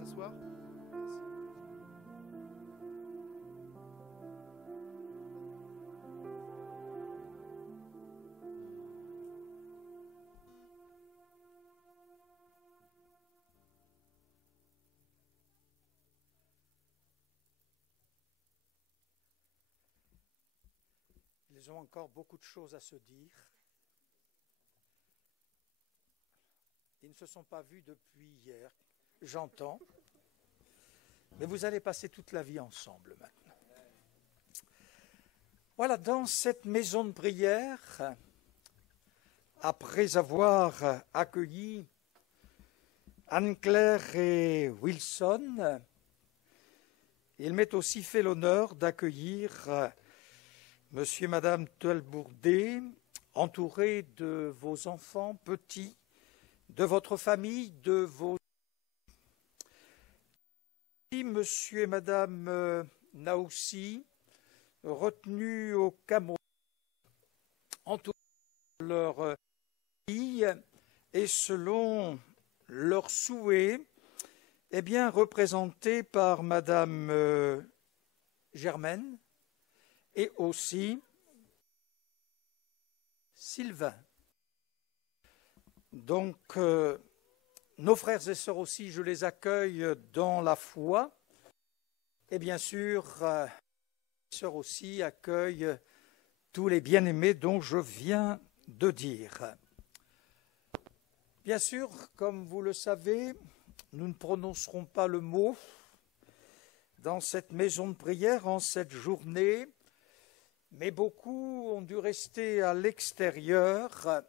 s'asseoir. Ils ont encore beaucoup de choses à se dire. Ils ne se sont pas vus depuis hier, j'entends. Mais vous allez passer toute la vie ensemble maintenant. Voilà, dans cette maison de prière, après avoir accueilli Anne-Claire et Wilson, il m'est aussi fait l'honneur d'accueillir Monsieur et Madame Tuelbourdet, entourés de vos enfants petits, de votre famille, de vos Monsieur et Madame Naoussi, retenus au Cameroun, entourés de leur fille et selon leurs souhaits, eh bien représentés par Madame Germaine et aussi Sylvain. Donc, nos frères et sœurs aussi, je les accueille dans la foi. Et bien sûr, les sœurs aussi accueillent tous les bien-aimés dont je viens de dire. Bien sûr, comme vous le savez, nous ne prononcerons pas le mot dans cette maison de prière en cette journée, mais beaucoup ont dû rester à l'extérieur.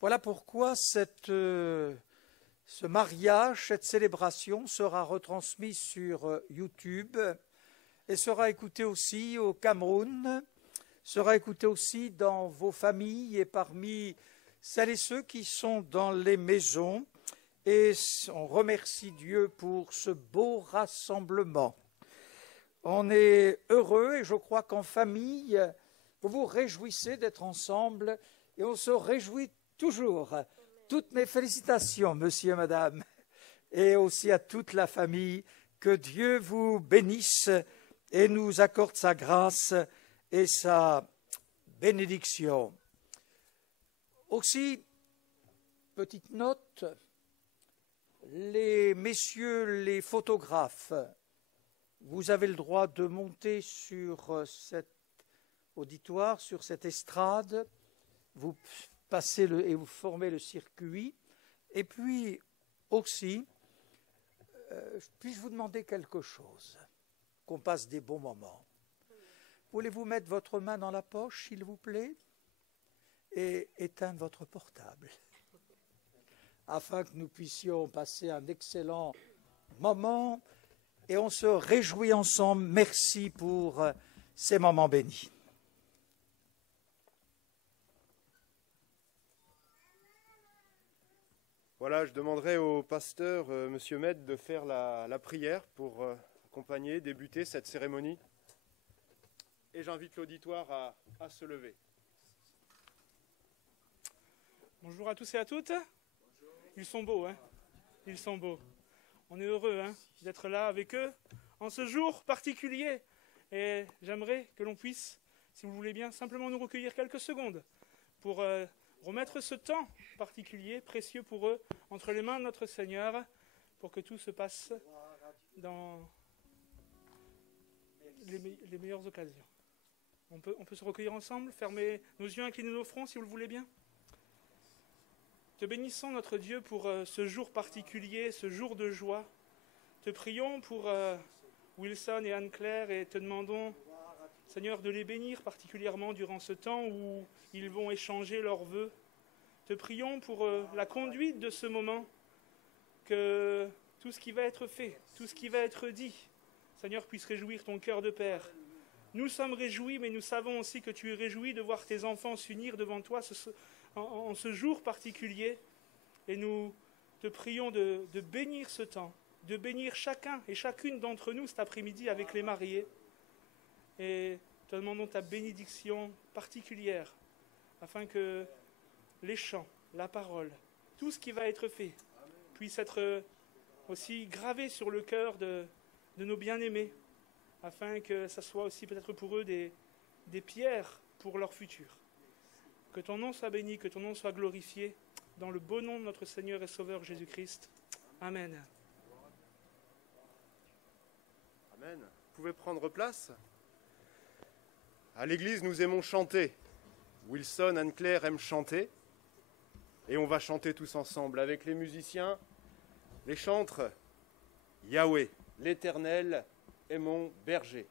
Voilà pourquoi ce mariage, cette célébration sera retransmise sur YouTube et sera écoutée aussi au Cameroun, sera écoutée aussi dans vos familles et parmi celles et ceux qui sont dans les maisons. Et on remercie Dieu pour ce beau rassemblement. On est heureux et je crois qu'en famille, vous vous réjouissez d'être ensemble et on se réjouit toujours. Toutes mes félicitations, monsieur et madame, et aussi à toute la famille. Que Dieu vous bénisse et nous accorde sa grâce et sa bénédiction. Aussi, petite note, les messieurs les photographes, vous avez le droit de monter sur cet auditoire, sur cette estrade, vous passez et vous formez le circuit. Et puis aussi, puis-je vous demander quelque chose, qu'on passe des bons moments. Voulez-vous mettre votre main dans la poche, s'il vous plaît, et éteindre votre portable, afin que nous puissions passer un excellent moment et on se réjouit ensemble. Merci pour ces moments bénis. Voilà, je demanderai au pasteur, Monsieur Med, de faire la prière pour accompagner, débuter cette cérémonie. Et j'invite l'auditoire à se lever. Bonjour à tous et à toutes. Bonjour. Ils sont beaux, hein? Ils sont beaux. On est heureux d'être là avec eux en ce jour particulier. Et j'aimerais que l'on puisse, si vous voulez bien, simplement nous recueillir quelques secondes pour remettre ce temps particulier, précieux pour eux, entre les mains de notre Seigneur, pour que tout se passe dans les meilleures occasions. On peut se recueillir ensemble, fermer nos yeux, incliner nos fronts, si vous le voulez bien. Te bénissons, notre Dieu, pour ce jour particulier, ce jour de joie. Te prions pour Wilson et Anne-Claire et te demandons, Seigneur, de les bénir particulièrement durant ce temps où ils vont échanger leurs vœux. Te prions pour la conduite de ce moment, que tout ce qui va être fait, tout ce qui va être dit, Seigneur, puisse réjouir ton cœur de Père. Nous sommes réjouis, mais nous savons aussi que tu es réjoui de voir tes enfants s'unir devant toi en ce jour particulier, et nous te prions de bénir ce temps, de bénir chacun et chacune d'entre nous cet après-midi avec les mariés, et te demandons ta bénédiction particulière, afin que les chants, la parole, tout ce qui va être fait puisse être aussi gravé sur le cœur de nos bien-aimés, afin que ça soit aussi peut-être pour eux des pierres pour leur futur. Que ton nom soit béni, que ton nom soit glorifié, dans le beau nom de notre Seigneur et Sauveur Jésus-Christ. Amen. Amen. Vous pouvez prendre place. À l'église, nous aimons chanter. Wilson, Anne-Claire aiment chanter. Et on va chanter tous ensemble avec les musiciens, les chantres. Yahweh, l'Éternel est mon berger.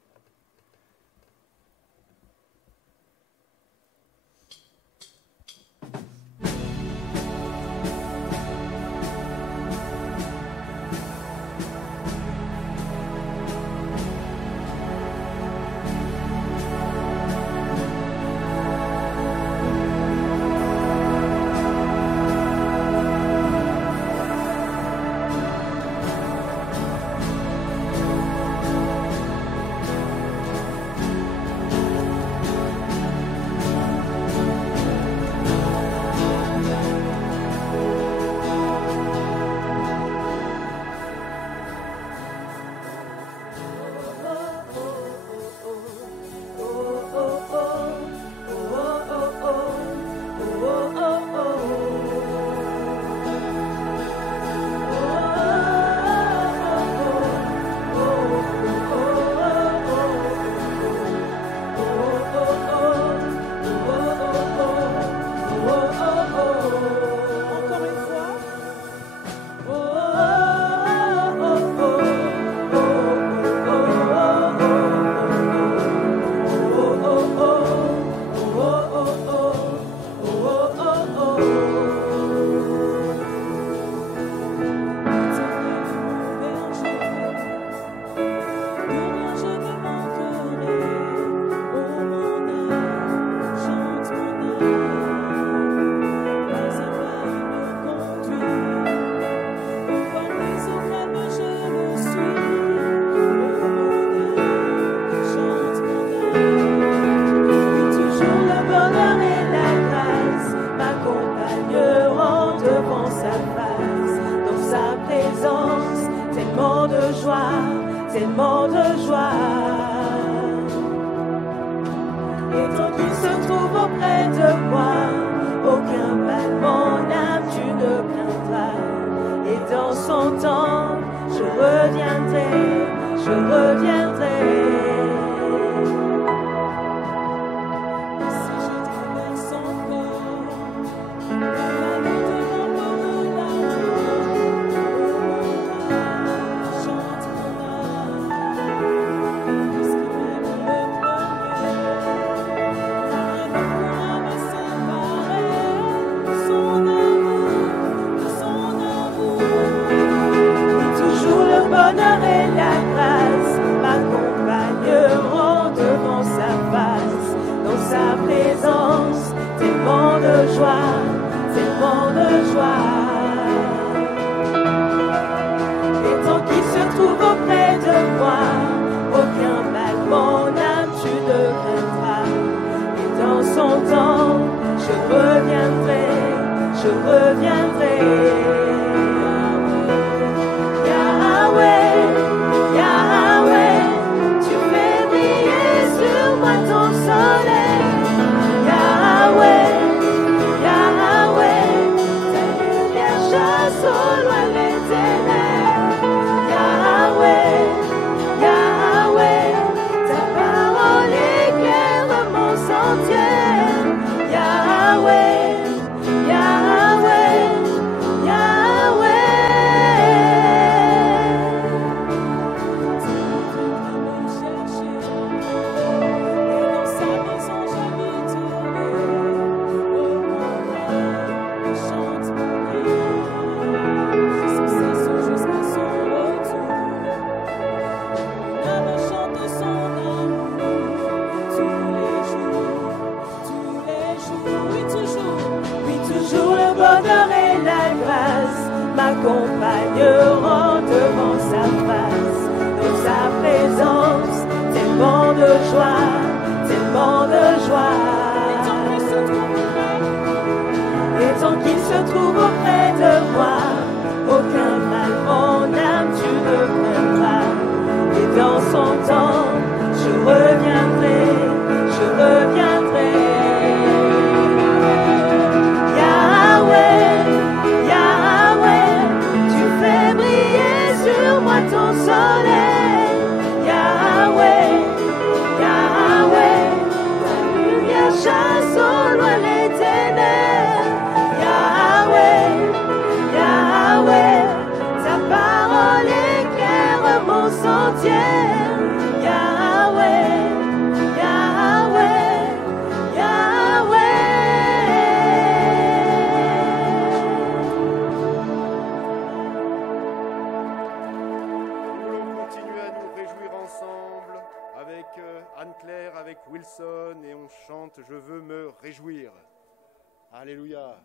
tellement de joie. Et tant qu'il se trouve auprès de moi, aucun mal mon âme tu ne craindras. Et dans son temps, je reviendrai, je reviendrai. Et tant qu'il se trouve auprès de moi, aucun mal mon âme Wilson et on chante « Je veux me réjouir ». Alléluia.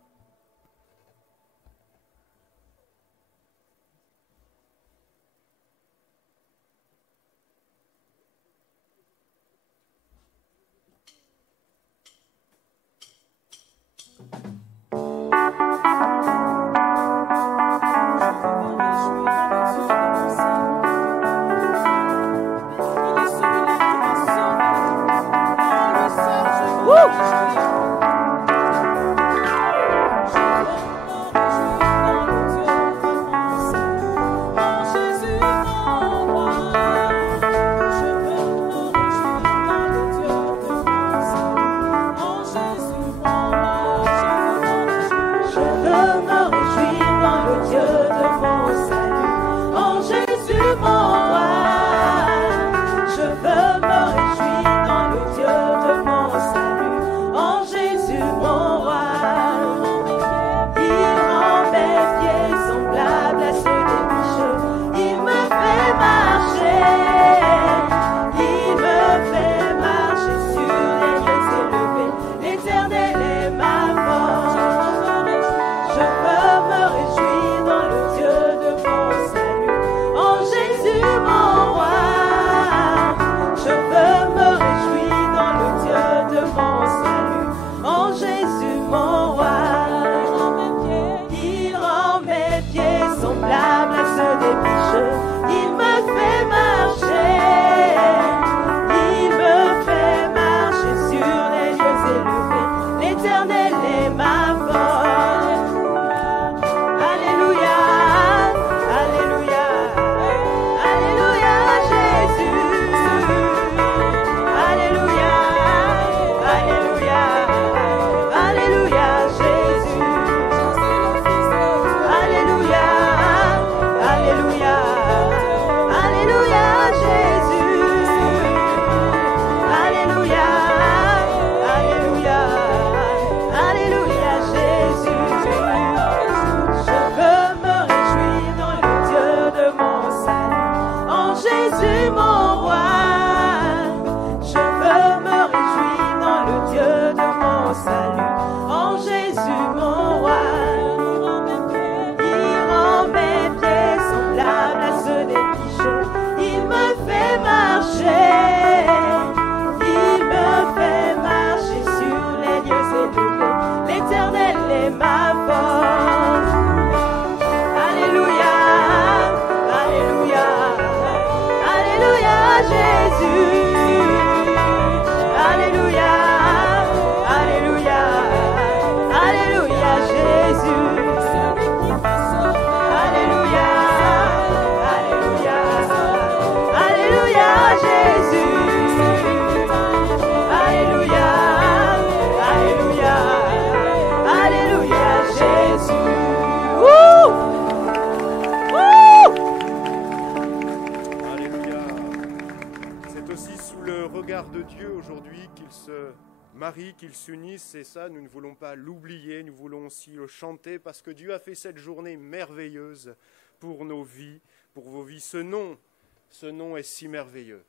Qu'ils s'unissent, et ça, nous ne voulons pas l'oublier, nous voulons aussi le chanter parce que Dieu a fait cette journée merveilleuse pour nos vies, pour vos vies. Ce nom est si merveilleux.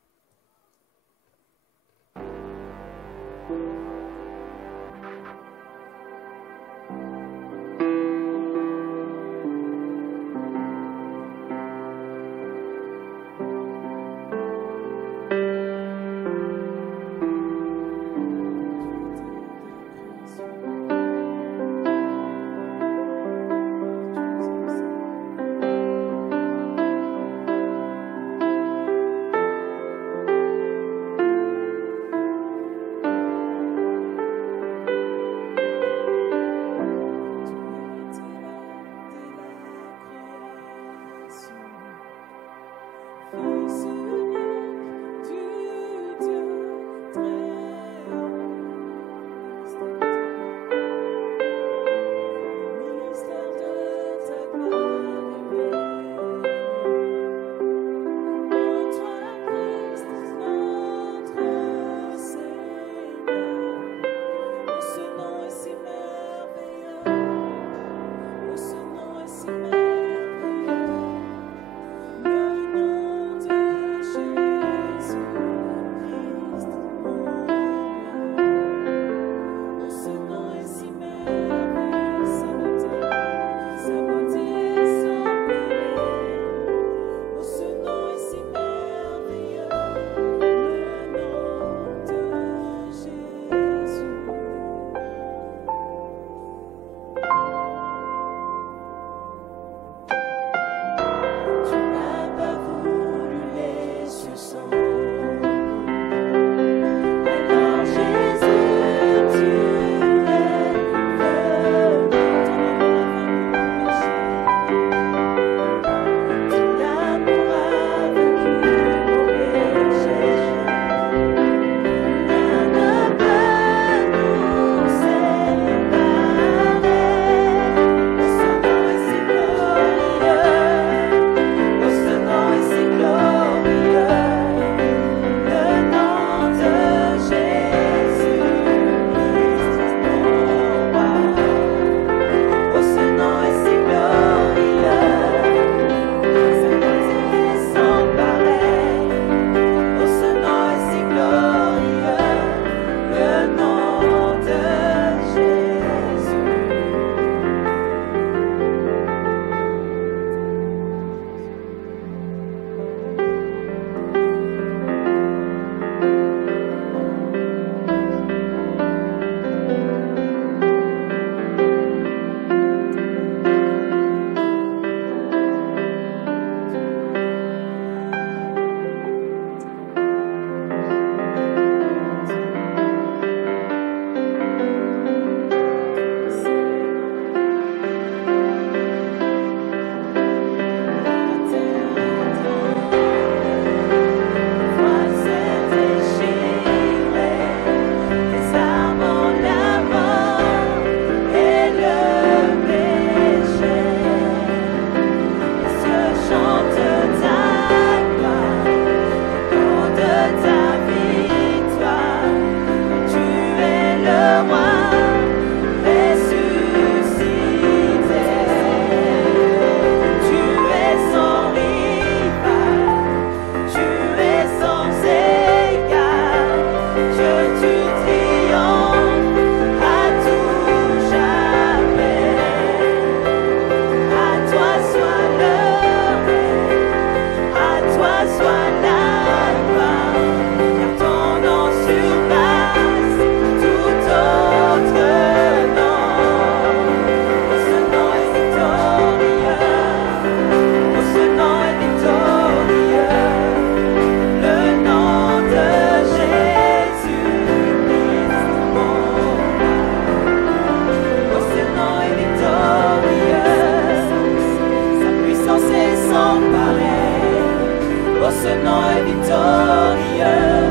Oh, ce nom est victorieux,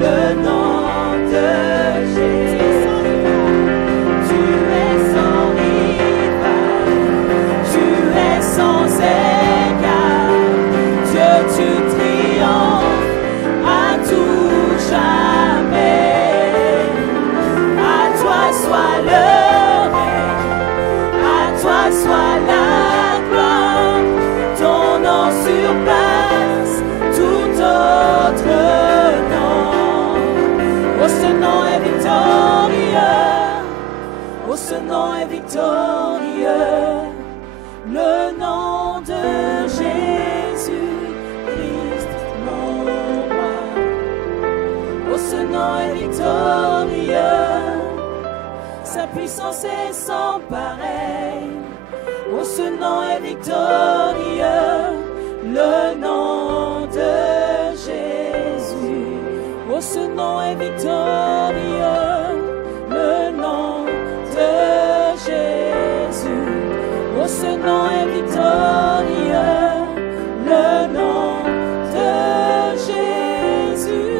le nom de Jésus. Tu es sans rival, tu es sans égard. Dieu, tu triomphes à tout jamais. À toi soit le règne, à toi soit la gloire. Ton nom surpasse tout autre nom. Oh, ce nom est victorieux. Oh, ce nom est victorieux. Le nom de Jésus-Christ, mon roi. Oh, ce nom est victorieux. Sa puissance est sans pareil. Oh, ce nom est victorieux. Le nom de Jésus. Oh, ce nom est victorieux. Le nom de Jésus. Oh, ce nom est victorieux. Le nom de Jésus.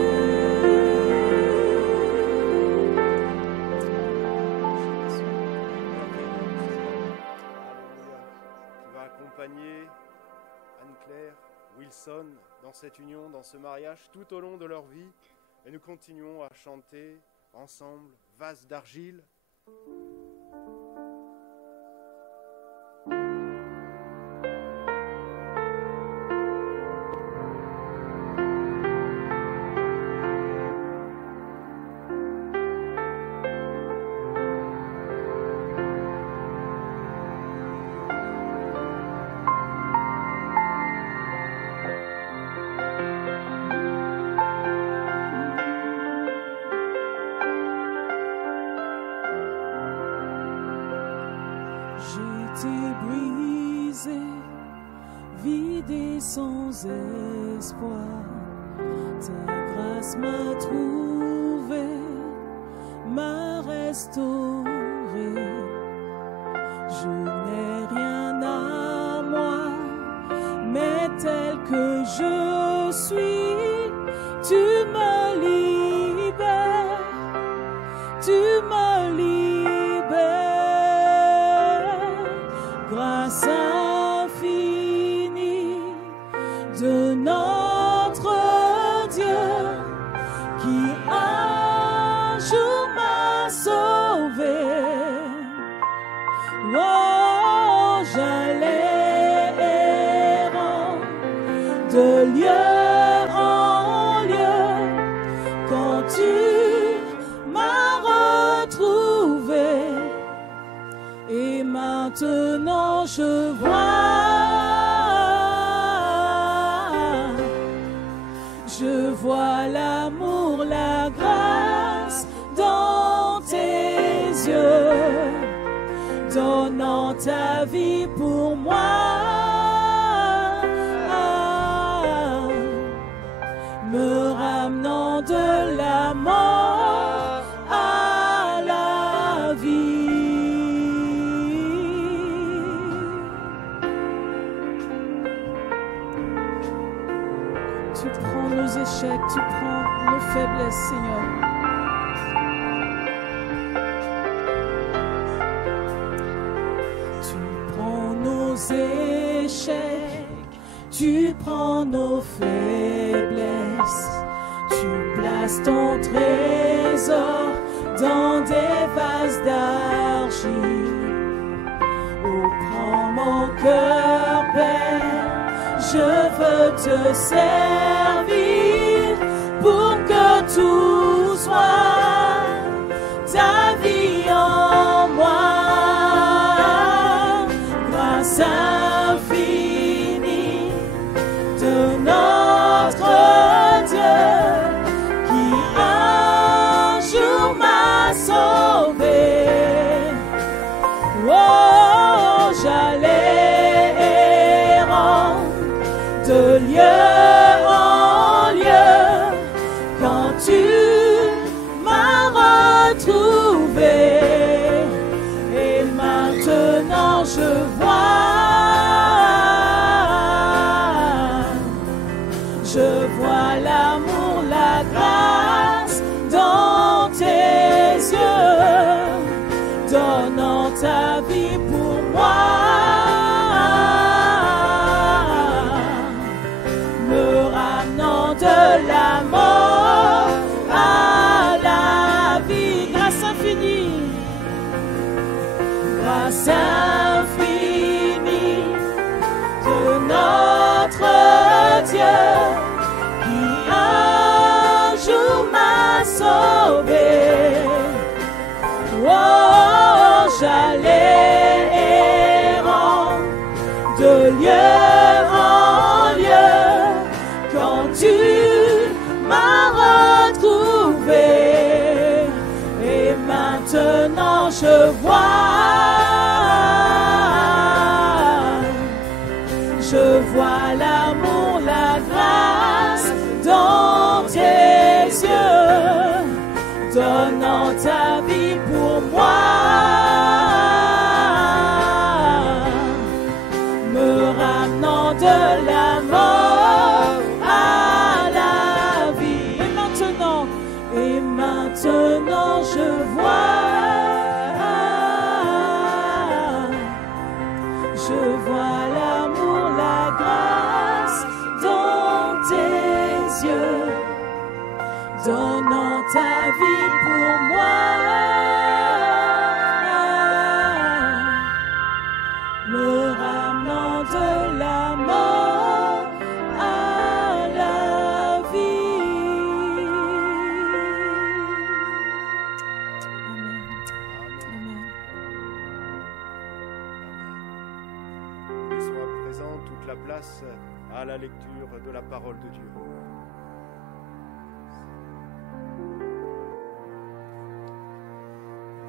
Qui va accompagner Anne-Claire, Wilson dans cette union, dans ce mariage, tout au long de leur vie. Et nous continuons à chanter ensemble, vase d'argile. J'étais brisé, vidé sans espoir. Ta grâce m'a trouvé, m'a restauré. Je n'ai rien à moi, mais tel que je suis, tu me libères, tu me libères. Grâce infinie de notre Dieu qui un jour m'a sauvé. Oh, j'allais errant de lieu en lieu quand tu m'as retrouvé. Et maintenant je vois l'amour, la grâce dans tes yeux, donnant ta vie pour moi, me ramenant de la mort à la vie. Tu prends nos échecs, tu prends nos faiblesses, Seigneur. Tu prends nos échecs, tu prends nos faiblesses. Tu places ton trésor dans des vases d'argile. Oh, prends mon cœur, Père, je veux te servir pour que tout soit ta vie en moi. Grâce infinie de notre Dieu qui un jour m'a sauvé. Oh, j'allais errant de lieu en lieu quand tu m'as retrouvé. Et maintenant je la mort à la vie. Et maintenant je vois l'amour, la grâce dans tes yeux, donnant ta vie pour moi, me ramenant de la mort à la vie. Amen. Laissons à présent toute la place à la lecture de la parole de Dieu.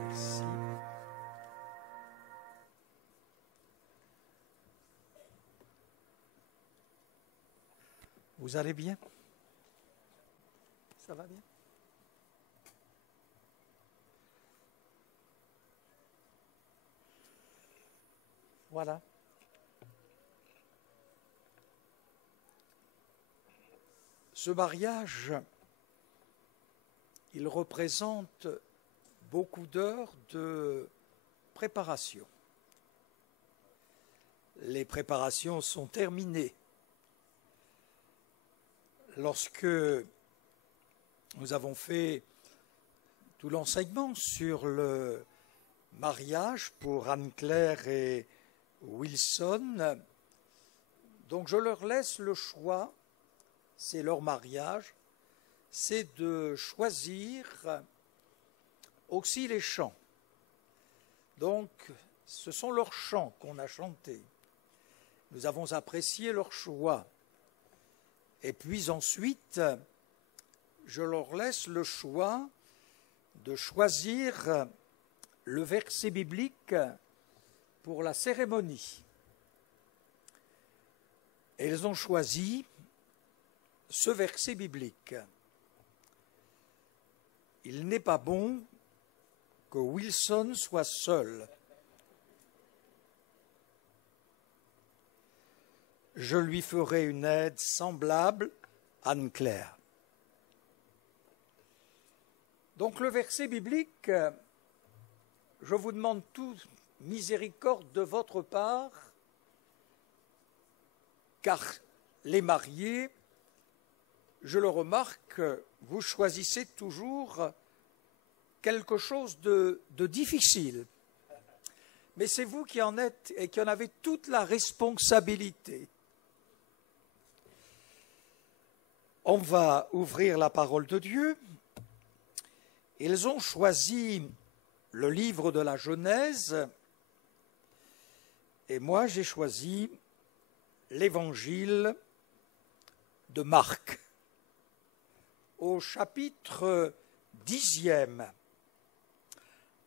Merci. Vous allez bien? Ça va bien? Voilà. Ce mariage, il représente beaucoup d'heures de préparation. Les préparations sont terminées. Lorsque nous avons fait tout l'enseignement sur le mariage pour Anne-Claire et Wilson, donc je leur laisse le choix, c'est leur mariage, c'est de choisir aussi les chants. Donc, ce sont leurs chants qu'on a chantés. Nous avons apprécié leur choix. Et puis ensuite, je leur laisse le choix de choisir le verset biblique pour la cérémonie. Et ils ont choisi ce verset biblique. Il n'est pas bon que Wilson soit seul. Je lui ferai une aide semblable à Anne-Claire. Donc le verset biblique, je vous demande toute miséricorde de votre part, car les mariés, je le remarque, vous choisissez toujours quelque chose de difficile. Mais c'est vous qui en êtes et qui en avez toute la responsabilité. On va ouvrir la parole de Dieu. Ils ont choisi le livre de la Genèse et moi j'ai choisi l'évangile de Marc. Au chapitre 10e,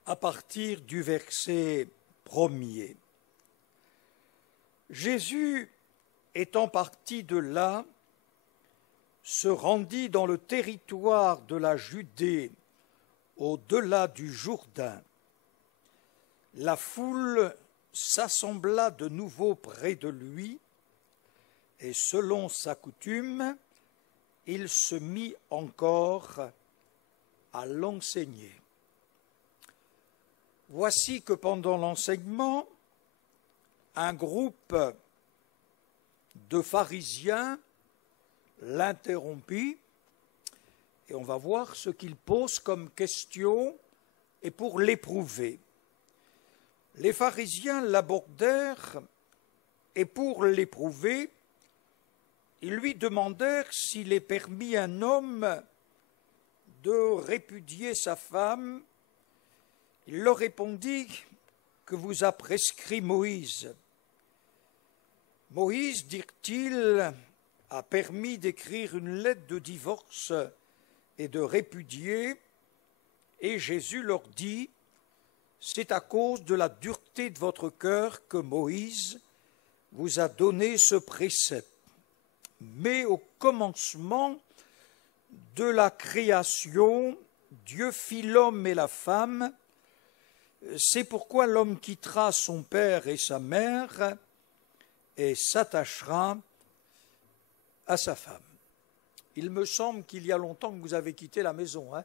à partir du verset 1er. Jésus, étant parti de là, se rendit dans le territoire de la Judée, au-delà du Jourdain. La foule s'assembla de nouveau près de lui, et selon sa coutume, il se mit encore à l'enseigner. Voici que pendant l'enseignement, un groupe de pharisiens l'interrompit et on va voir ce qu'il pose comme question et pour l'éprouver. Les pharisiens l'abordèrent et pour l'éprouver, ils lui demandèrent s'il est permis à un homme de répudier sa femme. Il leur répondit que vous a prescrit Moïse. Moïse, dirent-ils, a permis d'écrire une lettre de divorce et de répudier, et Jésus leur dit, c'est à cause de la dureté de votre cœur que Moïse vous a donné ce précepte. Mais au commencement de la création, Dieu fit l'homme et la femme. C'est pourquoi l'homme quittera son père et sa mère et s'attachera à sa femme. Il me semble qu'il y a longtemps que vous avez quitté la maison. Hein?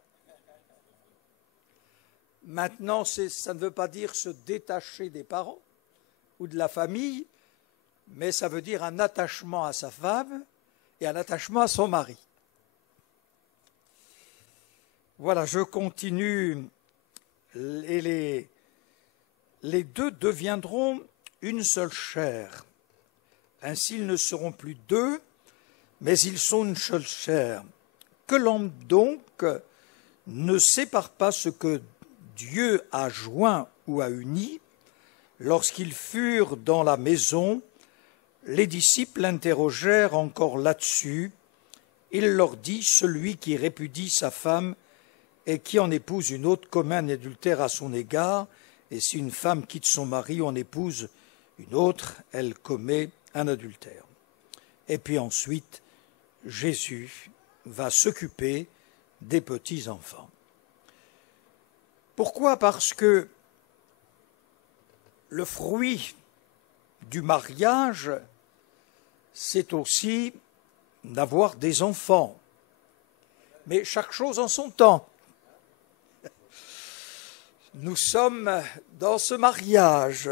Maintenant, ça ne veut pas dire se détacher des parents ou de la famille, mais ça veut dire un attachement à sa femme et un attachement à son mari. Voilà, je continue. Et les deux deviendront une seule chair. Ainsi, ils ne seront plus deux, mais ils sont une seule chair. Que l'homme donc ne sépare pas ce que Dieu a joint ou a uni. Lorsqu'ils furent dans la maison, les disciples l'interrogèrent encore là-dessus. Il leur dit, celui qui répudie sa femme et qui en épouse une autre commet un adultère à son égard, et si une femme quitte son mari ou en épouse une autre, elle commet un adultère. Et puis ensuite, Jésus va s'occuper des petits-enfants. Pourquoi ? Parce que le fruit du mariage, c'est aussi d'avoir des enfants. Mais chaque chose en son temps. Nous sommes dans ce mariage.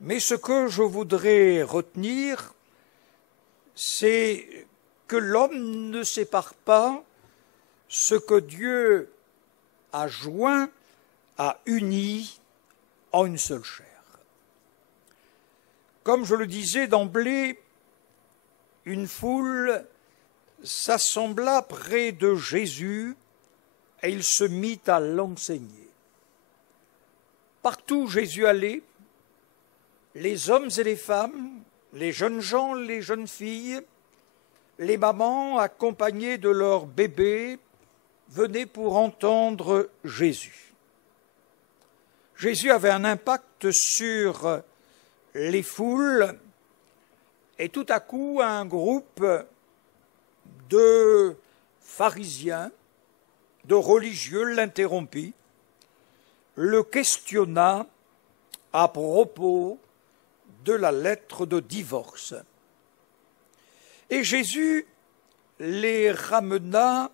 Mais ce que je voudrais retenir, c'est que l'homme ne sépare pas ce que Dieu a joint, a uni en une seule chair. Comme je le disais d'emblée, une foule s'assembla près de Jésus et il se mit à l'enseigner. Partout où Jésus allait, les hommes et les femmes, les jeunes gens, les jeunes filles, les mamans accompagnées de leurs bébés venaient pour entendre Jésus. Jésus avait un impact sur les foules et tout à coup un groupe de pharisiens, de religieux l'interrompit, le questionna à propos de la lettre de divorce. Et Jésus les ramena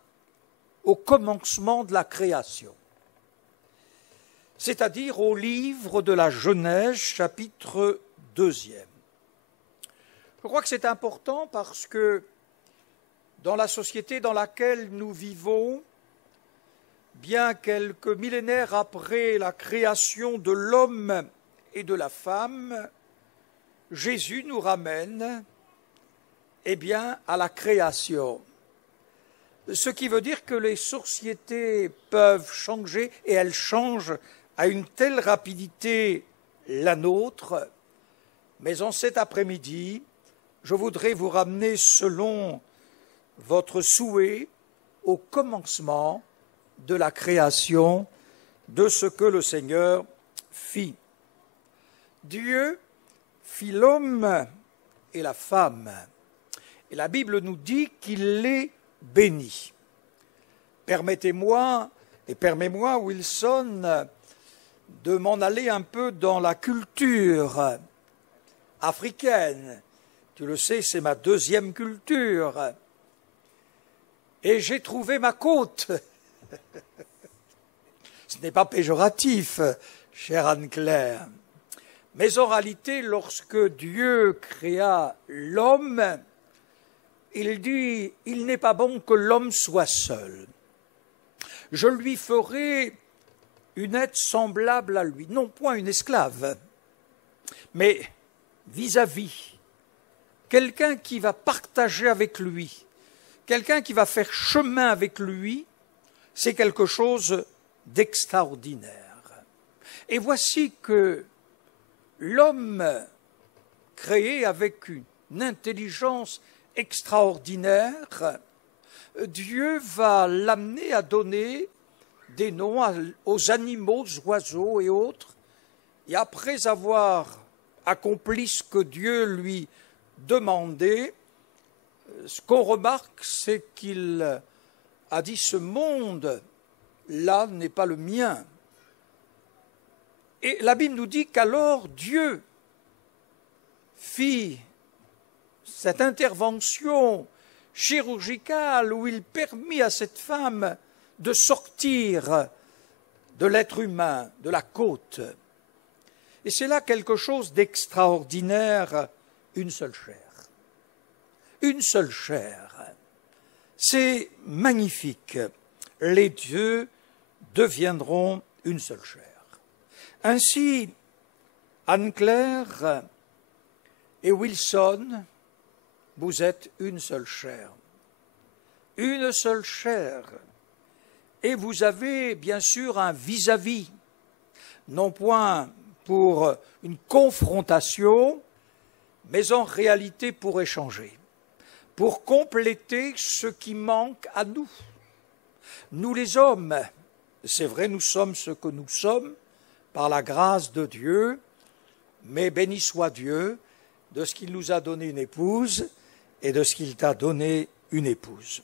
au commencement de la création, c'est-à-dire au livre de la Genèse, chapitre 2. Je crois que c'est important parce que dans la société dans laquelle nous vivons, bien quelques millénaires après la création de l'homme et de la femme, Jésus nous ramène à la création. Ce qui veut dire que les sociétés peuvent changer, et elles changent à une telle rapidité la nôtre. Mais en cet après-midi, je voudrais vous ramener, selon votre souhait, au commencement de la création, de ce que le Seigneur fit. Dieu fit l'homme et la femme. Et la Bible nous dit qu'il les bénit. Permettez-moi, et permets-moi, Wilson, de m'en aller un peu dans la culture africaine. Tu le sais, c'est ma deuxième culture. Et j'ai trouvé ma côte. Ce n'est pas péjoratif, chère Anne-Claire. Mais en réalité, lorsque Dieu créa l'homme, il dit « Il n'est pas bon que l'homme soit seul. Je lui ferai une aide semblable à lui, non point une esclave, mais vis-à-vis, quelqu'un qui va partager avec lui, quelqu'un qui va faire chemin avec lui, c'est quelque chose d'extraordinaire. Et voici que l'homme créé avec une intelligence extraordinaire, Dieu va l'amener à donner des noms aux animaux, aux oiseaux et autres. Et après avoir accompli ce que Dieu lui demandait, ce qu'on remarque, c'est qu'il a dit « ce monde-là n'est pas le mien ». Et la Bible nous dit qu'alors Dieu fit cette intervention chirurgicale où il permit à cette femme de sortir de l'être humain, de la côte. Et c'est là quelque chose d'extraordinaire, une seule chair. Une seule chair. C'est magnifique. Les dieux deviendront une seule chair. Ainsi, Anne-Claire et Wilson, vous êtes une seule chair. Une seule chair. Et vous avez bien sûr un vis-à-vis, non point pour une confrontation, mais en réalité pour échanger, pour compléter ce qui manque à nous. Nous les hommes, c'est vrai, nous sommes ce que nous sommes par la grâce de Dieu, mais béni soit Dieu de ce qu'il nous a donné une épouse et de ce qu'il t'a donné une épouse.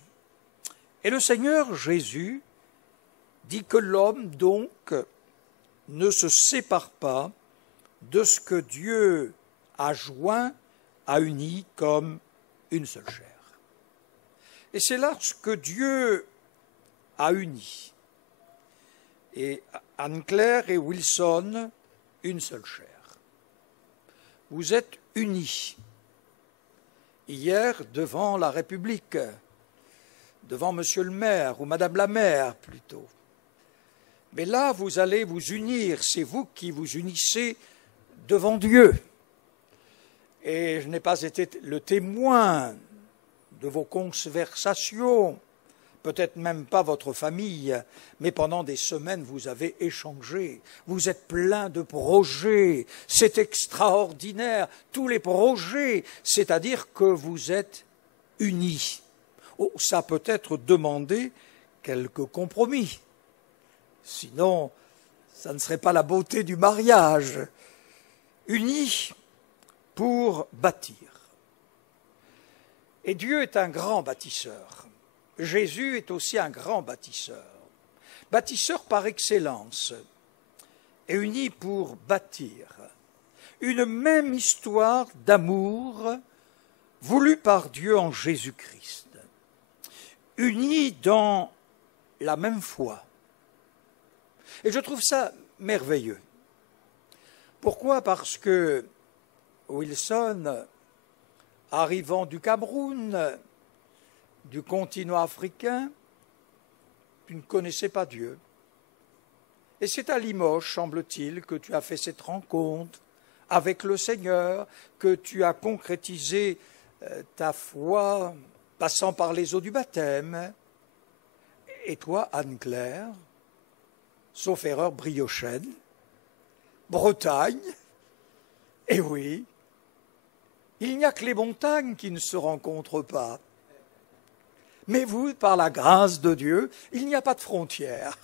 Et le Seigneur Jésus dit que l'homme, donc, ne se sépare pas de ce que Dieu a joint, a uni comme une seule chair. Et c'est là ce que Dieu a uni. Et Anne-Claire et Wilson, une seule chair. Vous êtes unis. Hier, devant la République, devant Monsieur le maire, ou Madame la maire plutôt. Mais là, vous allez vous unir, c'est vous qui vous unissez devant Dieu. Et je n'ai pas été le témoin de vos conversations, peut-être même pas votre famille, mais pendant des semaines, vous avez échangé. Vous êtes plein de projets, c'est extraordinaire, tous les projets, c'est-à-dire que vous êtes unis. Oh, ça peut être demandé quelques compromis. Sinon, ça ne serait pas la beauté du mariage. Unis pour bâtir. Et Dieu est un grand bâtisseur. Jésus est aussi un grand bâtisseur. Bâtisseur par excellence. Et unis pour bâtir. Une même histoire d'amour voulue par Dieu en Jésus-Christ. Unis dans la même foi. Et je trouve ça merveilleux. Pourquoi ? Parce que Wilson, arrivant du Cameroun, du continent africain, tu ne connaissais pas Dieu. Et c'est à Limoges, semble-t-il, que tu as fait cette rencontre avec le Seigneur, que tu as concrétisé ta foi, passant par les eaux du baptême. Et toi, Anne-Claire, sauf erreur briochenne, Bretagne, et oui, il n'y a que les montagnes qui ne se rencontrent pas. Mais vous, par la grâce de Dieu, il n'y a pas de frontières.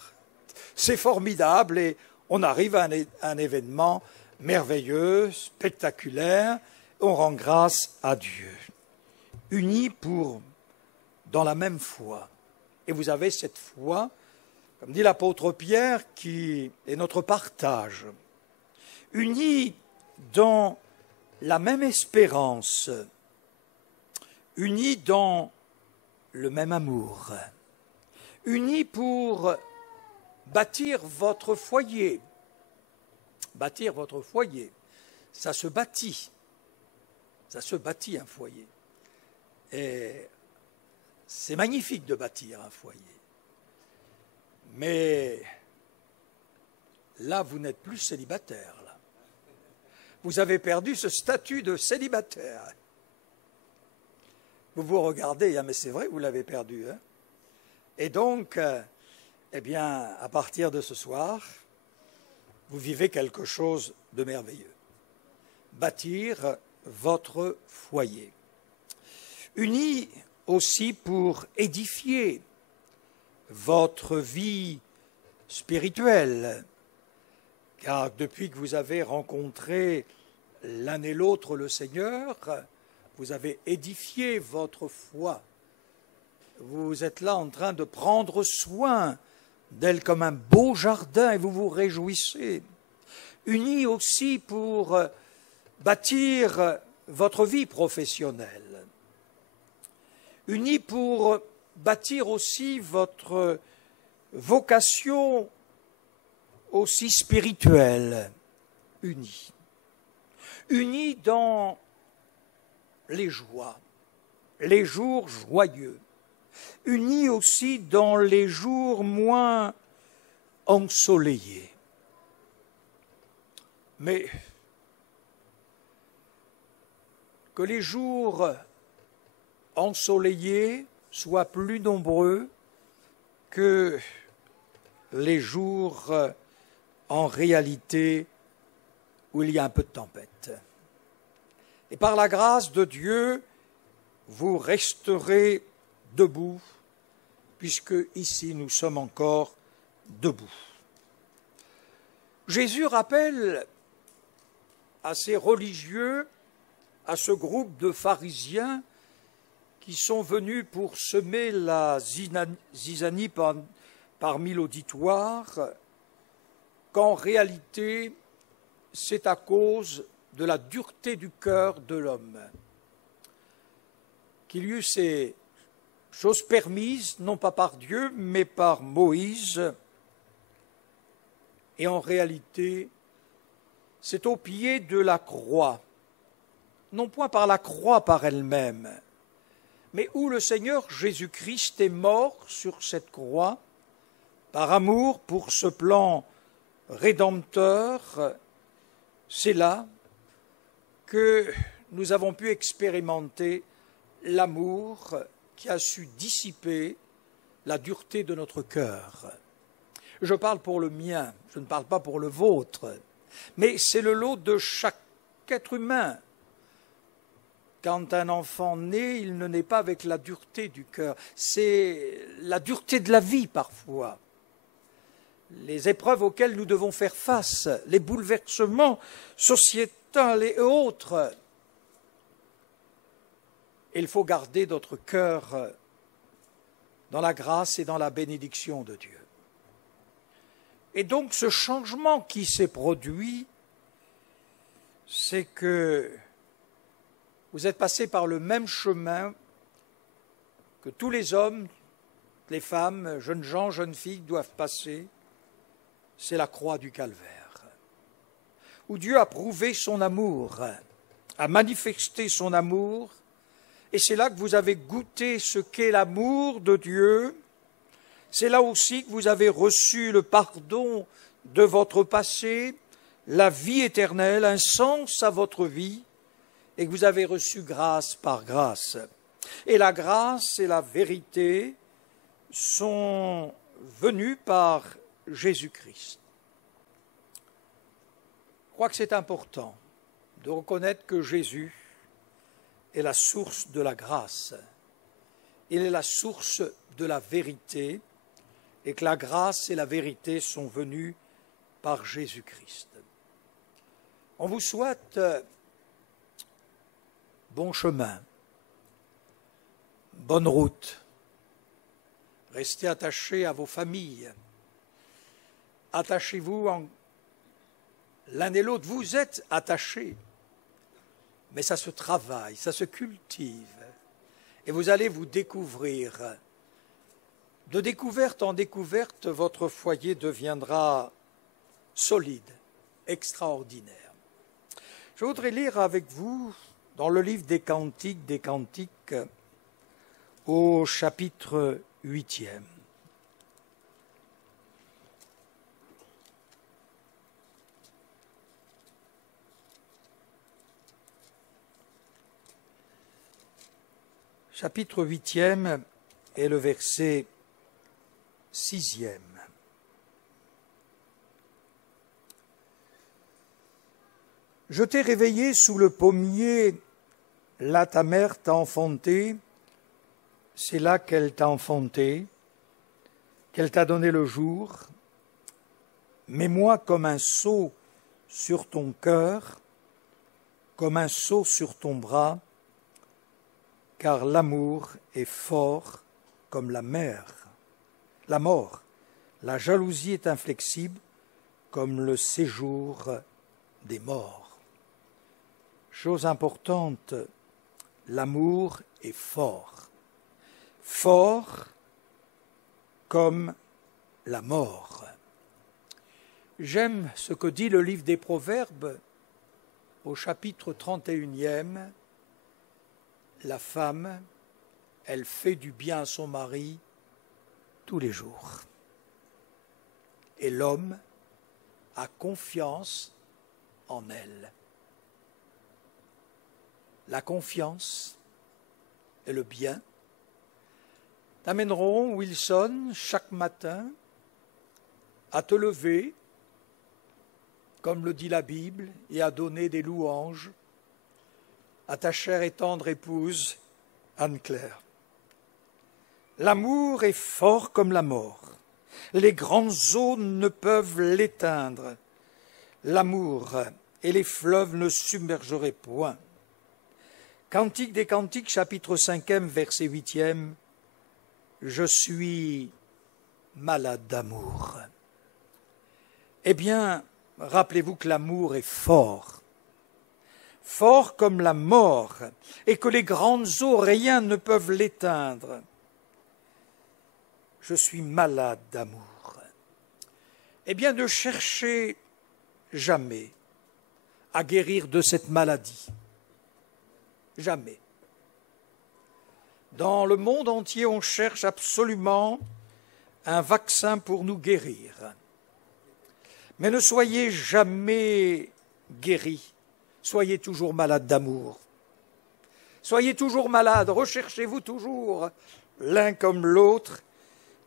C'est formidable et on arrive à un événement merveilleux, spectaculaire. On rend grâce à Dieu. Unis dans la même foi. Et vous avez cette foi, comme dit l'apôtre Pierre, qui est notre partage. Unis dans la même espérance, unis dans le même amour, unis pour bâtir votre foyer. Bâtir votre foyer, ça se bâtit un foyer. Et c'est magnifique de bâtir un foyer. Mais là, vous n'êtes plus célibataire. Là. Vous avez perdu ce statut de célibataire. Vous vous regardez, hein, mais c'est vrai, vous l'avez perdu. Hein. Et donc, eh bien, à partir de ce soir, vous vivez quelque chose de merveilleux. Bâtir votre foyer. Unis aussi pour édifier votre vie spirituelle, car depuis que vous avez rencontré l'un et l'autre le Seigneur, vous avez édifié votre foi. Vous êtes là en train de prendre soin d'elle comme un beau jardin et vous vous réjouissez. Unis aussi pour bâtir votre vie professionnelle, unis pour bâtir aussi votre vocation aussi spirituelle, unis dans les joies, les jours joyeux, unis aussi dans les jours moins ensoleillés. Mais que les jours ensoleillés soient plus nombreux que les jours en réalité où il y a un peu de tempête. Et par la grâce de Dieu, vous resterez debout, puisque ici nous sommes encore debout. Jésus rappelle à ces religieux, à ce groupe de pharisiens qui sont venus pour semer la zizanie parmi l'auditoire, qu'en réalité, c'est à cause de la dureté du cœur de l'homme qu'il y eut ces choses permises, non pas par Dieu, mais par Moïse. Et en réalité, c'est au pied de la croix, non point par la croix par elle-même, mais où le Seigneur Jésus-Christ est mort sur cette croix, par amour pour ce plan rédempteur. C'est là que nous avons pu expérimenter l'amour qui a su dissiper la dureté de notre cœur. Je parle pour le mien, je ne parle pas pour le vôtre, mais c'est le lot de chaque être humain. Quand un enfant naît, il ne naît pas avec la dureté du cœur, c'est la dureté de la vie parfois. Les épreuves auxquelles nous devons faire face, les bouleversements sociétaux et autres. Il faut garder notre cœur dans la grâce et dans la bénédiction de Dieu. Et donc ce changement qui s'est produit, c'est que vous êtes passé par le même chemin que tous les hommes, les femmes, jeunes gens, jeunes filles doivent passer. C'est la croix du calvaire, où Dieu a prouvé son amour, a manifesté son amour, et c'est là que vous avez goûté ce qu'est l'amour de Dieu. C'est là aussi que vous avez reçu le pardon de votre passé, la vie éternelle, un sens à votre vie, et que vous avez reçu grâce par grâce. Et la grâce et la vérité sont venues par Jésus-Christ. Je crois que c'est important de reconnaître que Jésus est la source de la grâce. Il est la source de la vérité et que la grâce et la vérité sont venues par Jésus-Christ. On vous souhaite bon chemin, bonne route. Restez attachés à vos familles. Attachez-vous l'un et l'autre. Vous êtes attachés, mais ça se travaille, ça se cultive. Et vous allez vous découvrir. De découverte en découverte, votre foyer deviendra solide, extraordinaire. Je voudrais lire avec vous dans le livre des Cantiques, au chapitre 8e. Chapitre 8e et le verset 6e. Je t'ai réveillé sous le pommier, là ta mère t'a enfanté, c'est là qu'elle t'a enfanté, qu'elle t'a donné le jour. Mets-moi comme un sceau sur ton cœur, comme un sceau sur ton bras, car l'amour est fort comme la mort. La jalousie est inflexible comme le séjour des morts. Chose importante, l'amour est fort. Fort comme la mort. J'aime ce que dit le livre des Proverbes au chapitre 31e. La femme, elle fait du bien à son mari tous les jours. Et l'homme a confiance en elle. La confiance et le bien t'amèneront, Wilson, chaque matin à te lever, comme le dit la Bible, et à donner des louanges à ta chère et tendre épouse, Anne-Claire. L'amour est fort comme la mort. Les grandes eaux ne peuvent l'éteindre. L'amour et les fleuves ne submergeraient point. Cantique des Cantiques, chapitre 5e, verset 8e. Je suis malade d'amour. Eh bien, rappelez-vous que l'amour est fort. Fort comme la mort, et que les grandes eaux, rien ne peuvent l'éteindre. Je suis malade d'amour. Eh bien, ne cherchez jamais à guérir de cette maladie. Jamais. Dans le monde entier, on cherche absolument un vaccin pour nous guérir. Mais ne soyez jamais guéris. Soyez toujours malade d'amour. Soyez toujours malade, recherchez-vous toujours l'un comme l'autre.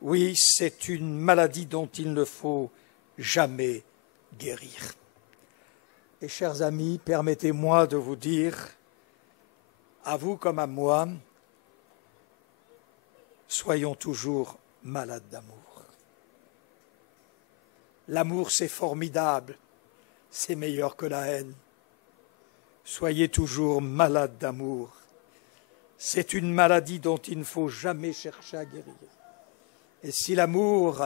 Oui, c'est une maladie dont il ne faut jamais guérir. Et chers amis, permettez-moi de vous dire, à vous comme à moi, soyons toujours malades d'amour. L'amour, c'est formidable, c'est meilleur que la haine. Soyez toujours malades d'amour. C'est une maladie dont il ne faut jamais chercher à guérir. Et si l'amour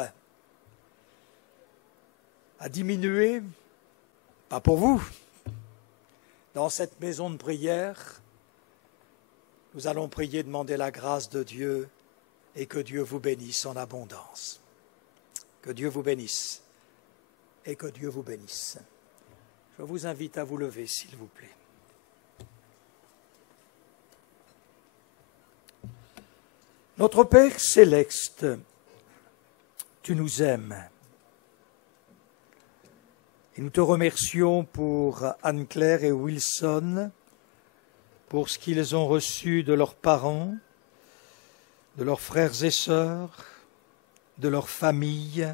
a diminué, pas pour vous, dans cette maison de prière, nous allons prier, demander la grâce de Dieu et que Dieu vous bénisse en abondance. Que Dieu vous bénisse et que Dieu vous bénisse. Je vous invite à vous lever, s'il vous plaît. Notre Père céleste, tu nous aimes. Et nous te remercions pour Anne-Claire et Wilson, pour ce qu'ils ont reçu de leurs parents, de leurs frères et sœurs, de leur famille,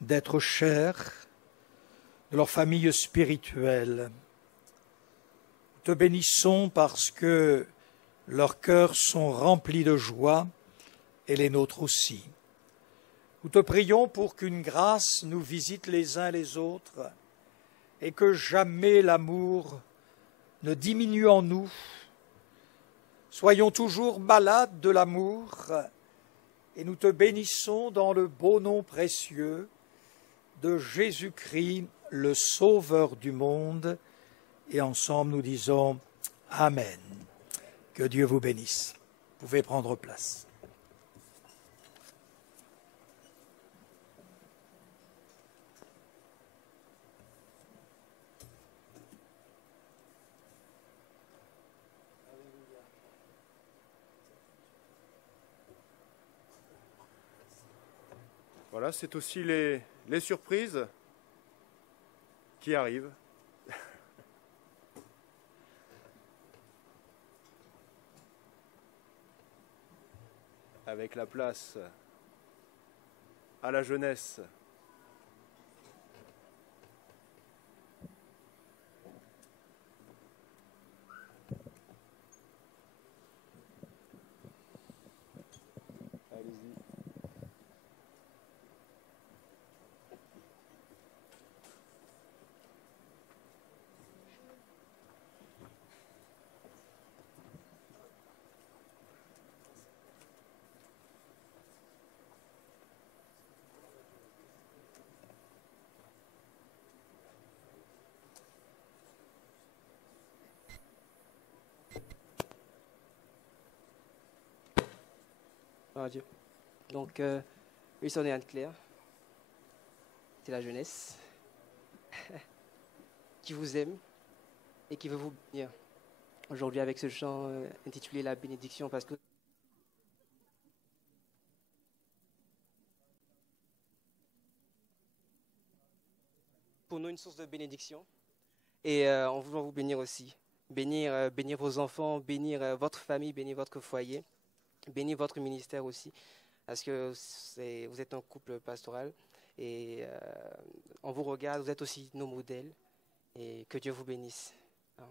d'être chers, de leur famille spirituelle. Nous te bénissons parce que leurs cœurs sont remplis de joie et les nôtres aussi. Nous te prions pour qu'une grâce nous visite les uns les autres et que jamais l'amour ne diminue en nous. Soyons toujours malades de l'amour et nous te bénissons dans le beau nom précieux de Jésus-Christ, le Sauveur du monde. Et ensemble nous disons Amen. Que Dieu vous bénisse. Vous pouvez prendre place. Voilà, c'est aussi les surprises qui arrivent. Avec la place à la jeunesse. Allez-y. Gloire à Dieu. Donc, Wilson et Anne-Claire, c'est la jeunesse qui vous aime et qui veut vous bénir. Aujourd'hui, avec ce chant intitulé La bénédiction, parce que pour nous, une source de bénédiction. Et on veut vous bénir aussi. Bénir vos enfants, bénir votre famille, bénir votre foyer, bénir votre ministère aussi. Parce que vous êtes un couple pastoral et on vous regarde, vous êtes aussi nos modèles. Et que Dieu vous bénisse. Alors,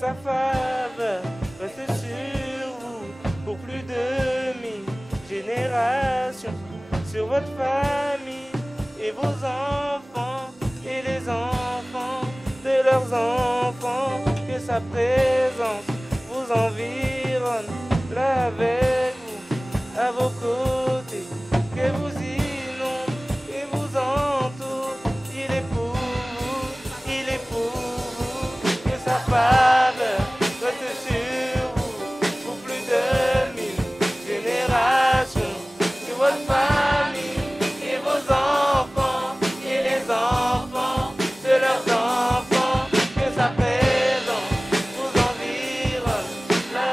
sa faveur reste sur vous pour plus de 1000 générations, sur votre famille et vos enfants et les enfants de leurs enfants, que sa présence vous environne, là avec vous, à vos côtés, que vous inonde et vous entoure. Il est pour vous, il est pour vous, que sa faveur reste sur vous pour plus de 1000 générations, sur votre famille et vos enfants et les enfants de leurs enfants, que sa présence vous environne, là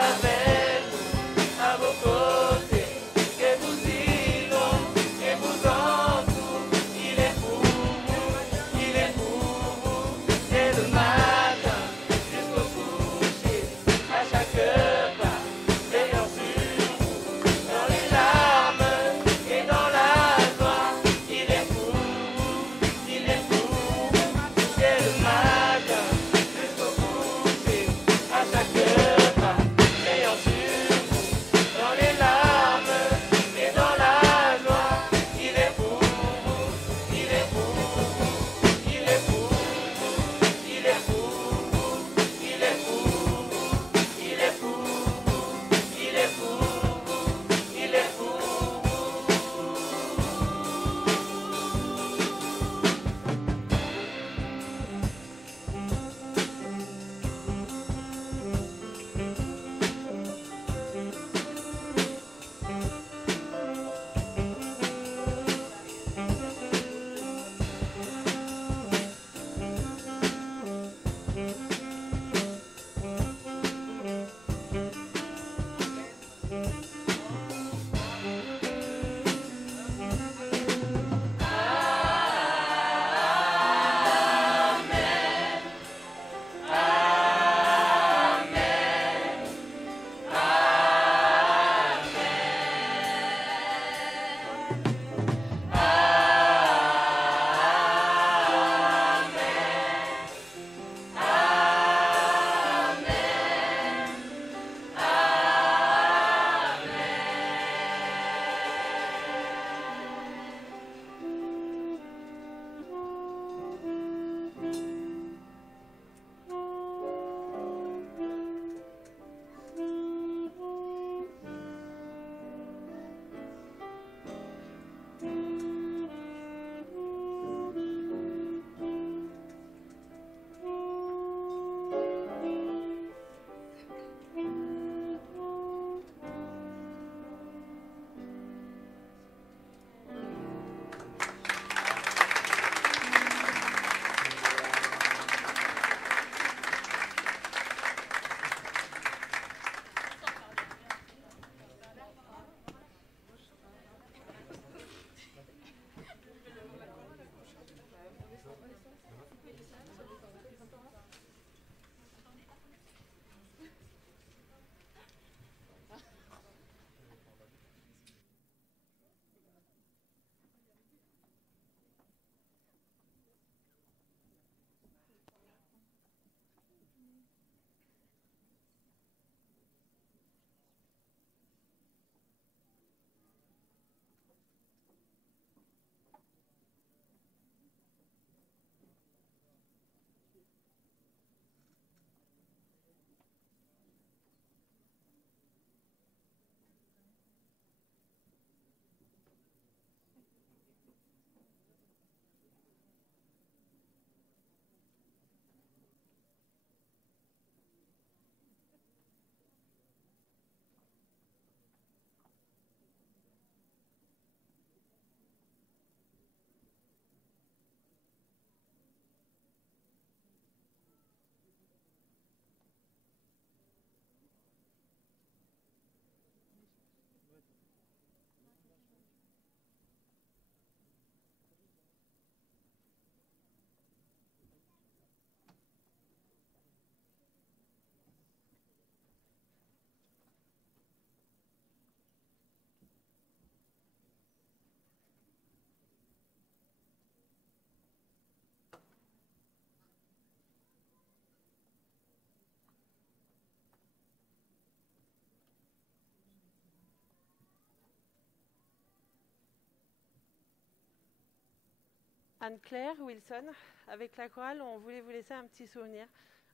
Anne-Claire, Wilson, avec la chorale, on voulait vous laisser un petit souvenir,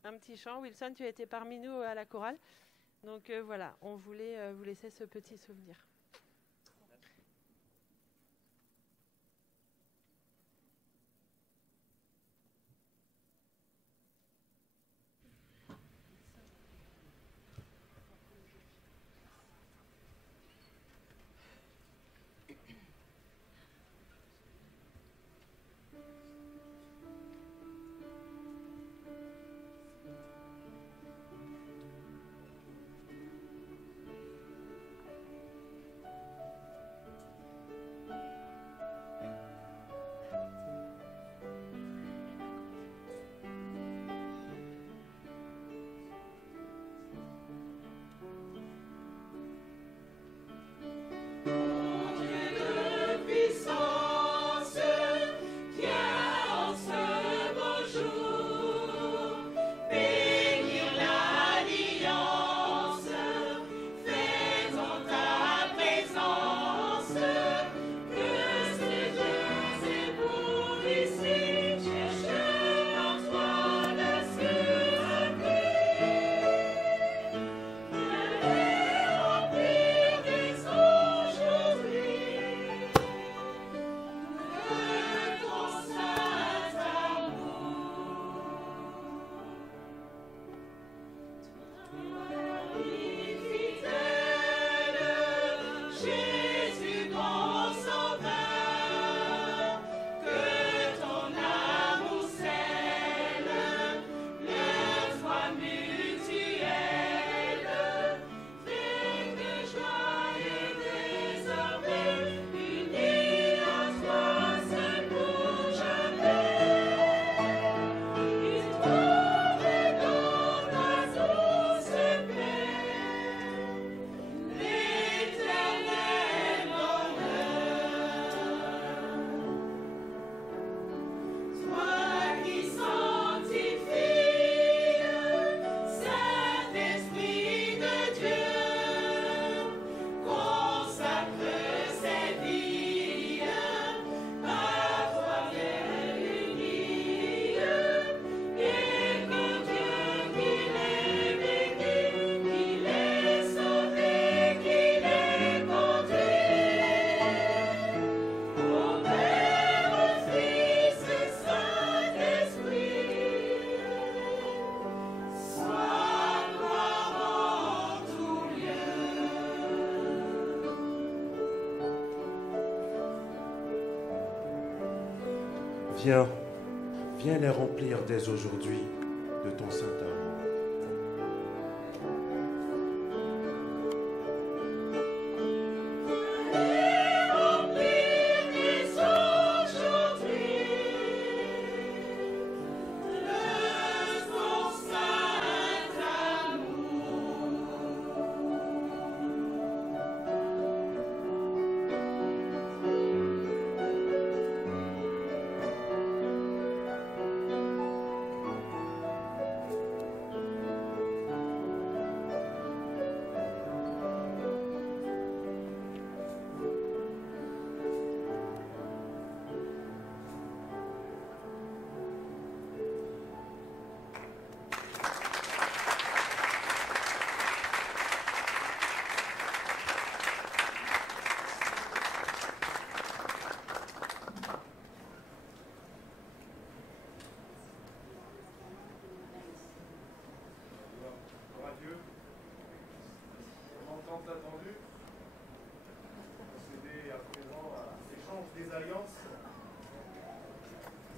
un petit chant. Wilson, tu as été parmi nous à la chorale. Donc voilà, on voulait vous laisser ce petit souvenir. Viens, viens les remplir dès aujourd'hui de ton saint amour.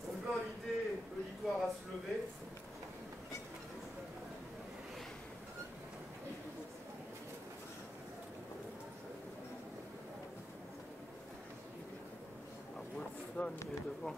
On peut inviter l'auditoire à se lever. Wilson est devant.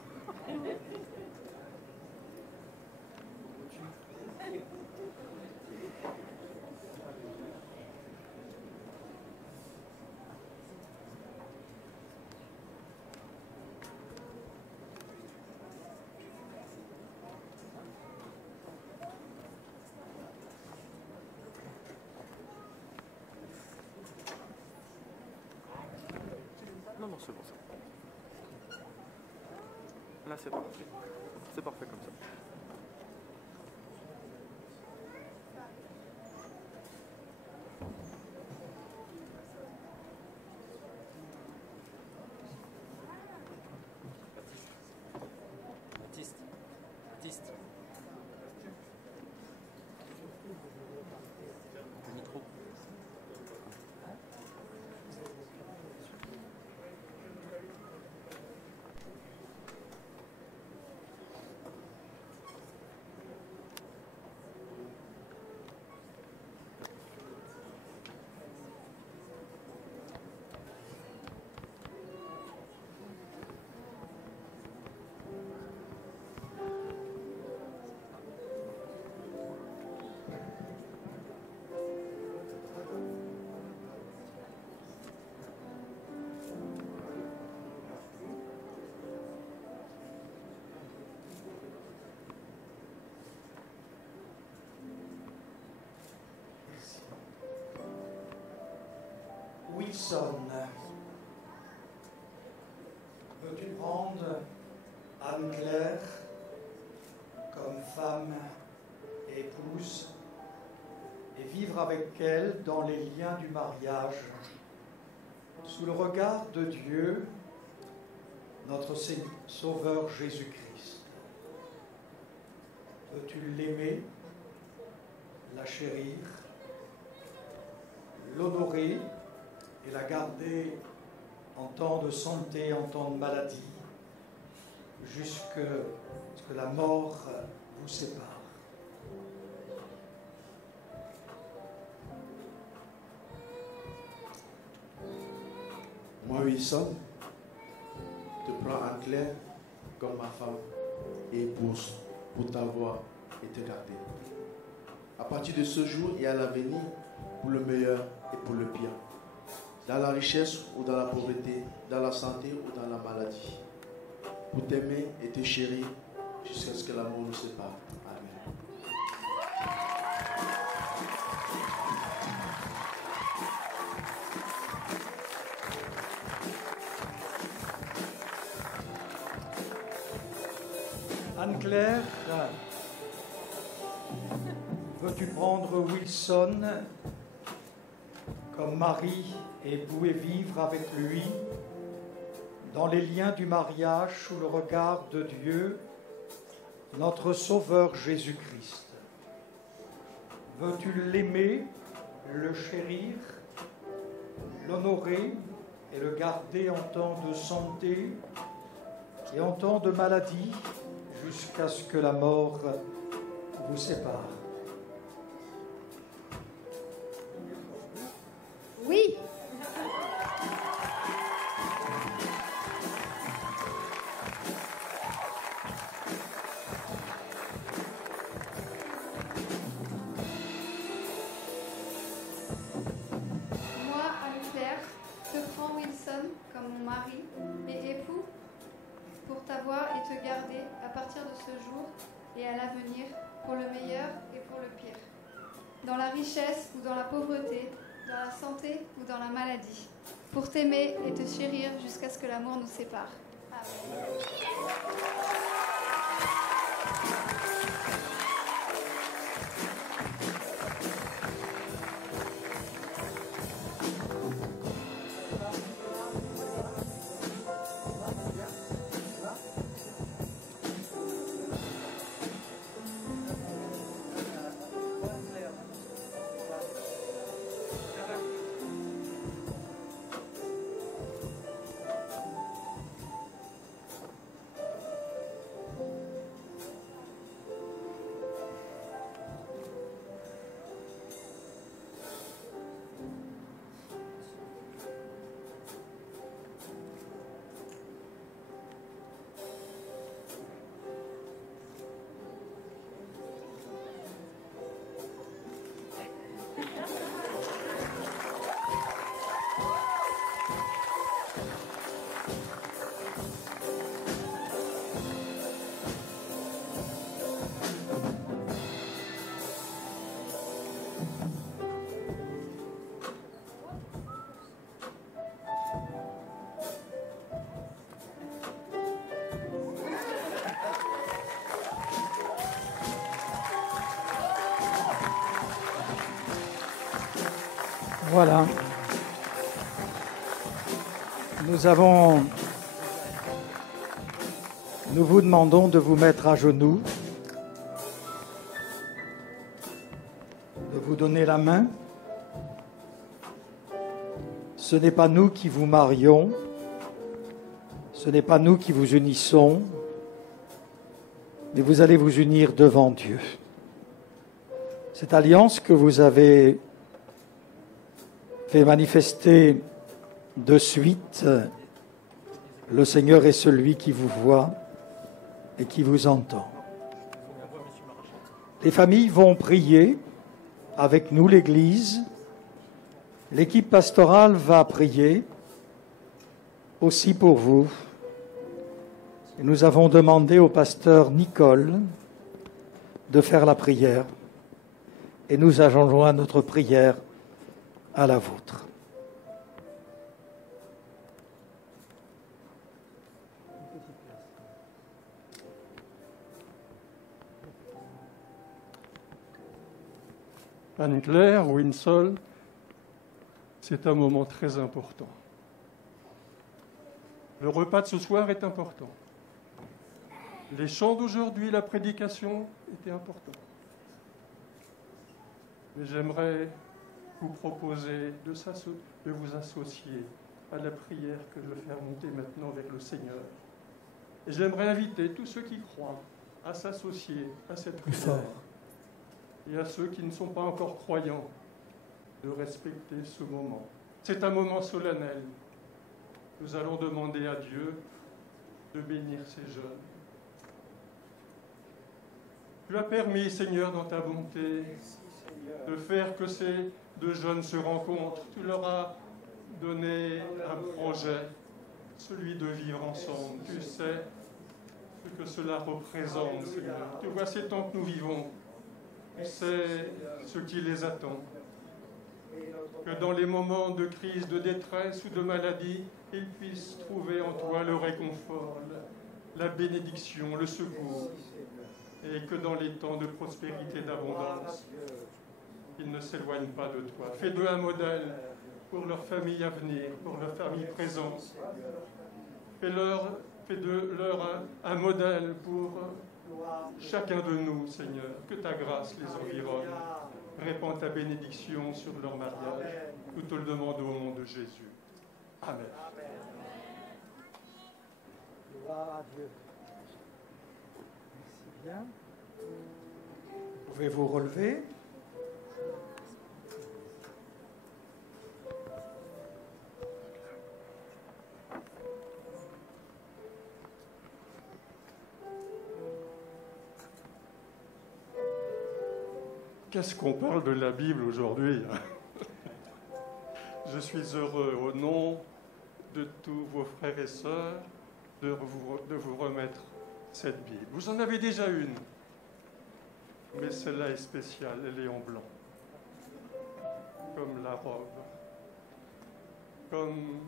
Non, c'est bon ça. Là, c'est parfait. C'est parfait comme ça. Baptiste. Baptiste. Le micro. Wilson, veux-tu prendre Anne-Claire comme femme et épouse et vivre avec elle dans les liens du mariage, sous le regard de Dieu, notre Sauveur Jésus-Christ? Veux-tu l'aimer, la chérir, l'honorer et la garder en temps de santé, en temps de maladie, jusqu'à ce que la mort vous sépare? Moi, Wilson, te prends Anne-Claire comme ma femme et épouse pour t'avoir et te garder. À partir de ce jour et à l'avenir, pour le meilleur et pour le pire. Dans la richesse ou dans la pauvreté, dans la santé ou dans la maladie. Pour t'aimer et te chérir jusqu'à ce que l'amour nous sépare. Amen. Anne-Claire, veux-tu prendre Wilson comme mari et époux et vivre avec lui dans les liens du mariage sous le regard de Dieu, notre Sauveur Jésus-Christ? Veux-tu l'aimer, le chérir, l'honorer et le garder en temps de santé et en temps de maladie, jusqu'à ce que la mort vous sépare? Oui. Moi, Anne-Claire, te prends Wilson comme mon mari et époux pour t'avoir et te garder à partir de ce jour et à l'avenir, pour le meilleur et pour le pire. Dans la richesse ou dans la pauvreté, dans la santé ou dans la maladie, pour t'aimer et te chérir jusqu'à ce que l'amour nous sépare. Amen. Voilà. Nous vous demandons de vous mettre à genoux, de vous donner la main. Ce n'est pas nous qui vous marions, ce n'est pas nous qui vous unissons, mais vous allez vous unir devant Dieu. Cette alliance que vous avez fait manifester de suite, le Seigneur est celui qui vous voit et qui vous entend. Les familles vont prier avec nous, l'Église. L'équipe pastorale va prier aussi pour vous. Et nous avons demandé au pasteur Nicole de faire la prière. Et nous ajoutons notre prière à la vôtre. Anne-Claire, Winsol, c'est un moment très important. Le repas de ce soir est important. Les chants d'aujourd'hui, la prédication était importante. Mais j'aimerais vous proposer de vous associer à la prière que je vais faire monter maintenant avec le Seigneur. Et j'aimerais inviter tous ceux qui croient à s'associer à cette prière. Et à ceux qui ne sont pas encore croyants de respecter ce moment. C'est un moment solennel. Nous allons demander à Dieu de bénir ces jeunes. Tu as permis, Seigneur, dans ta bonté, de faire que ces deux jeunes se rencontrent. Tu leur as donné un projet, celui de vivre ensemble. Tu sais ce que cela représente, Seigneur. Tu vois ces temps que nous vivons. C'est ce qui les attend. Que dans les moments de crise, de détresse ou de maladie, ils puissent trouver en toi le réconfort, la bénédiction, le secours. Et que dans les temps de prospérité, d'abondance, ils ne s'éloignent pas de toi. Fais d'eux un modèle pour leur famille à venir, pour leur famille présente. Fais de leur un modèle pour chacun de nous, Seigneur, que ta grâce les environne. Répands ta bénédiction sur leur mariage. Nous te le demandons au nom de Jésus. Amen. Gloire à Dieu. Merci bien. Vous pouvez vous relever. Qu'est-ce qu'on parle de la Bible aujourd'hui? Je suis heureux, au nom de tous vos frères et sœurs, de vous remettre cette Bible. Vous en avez déjà une, mais celle-là est spéciale, elle est en blanc, comme la robe, comme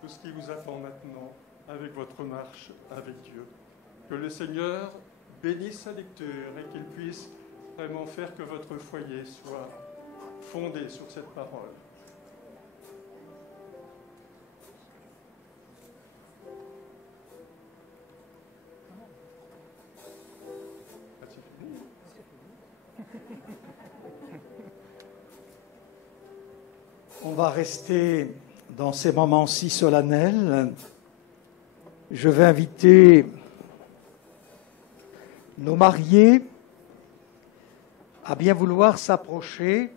tout ce qui vous attend maintenant avec votre marche avec Dieu. Que le Seigneur bénisse sa lecture et qu'il puisse vraiment faire que votre foyer soit fondé sur cette parole. On va rester dans ces moments si solennels. Je vais inviter nos mariés à bien vouloir s'approcher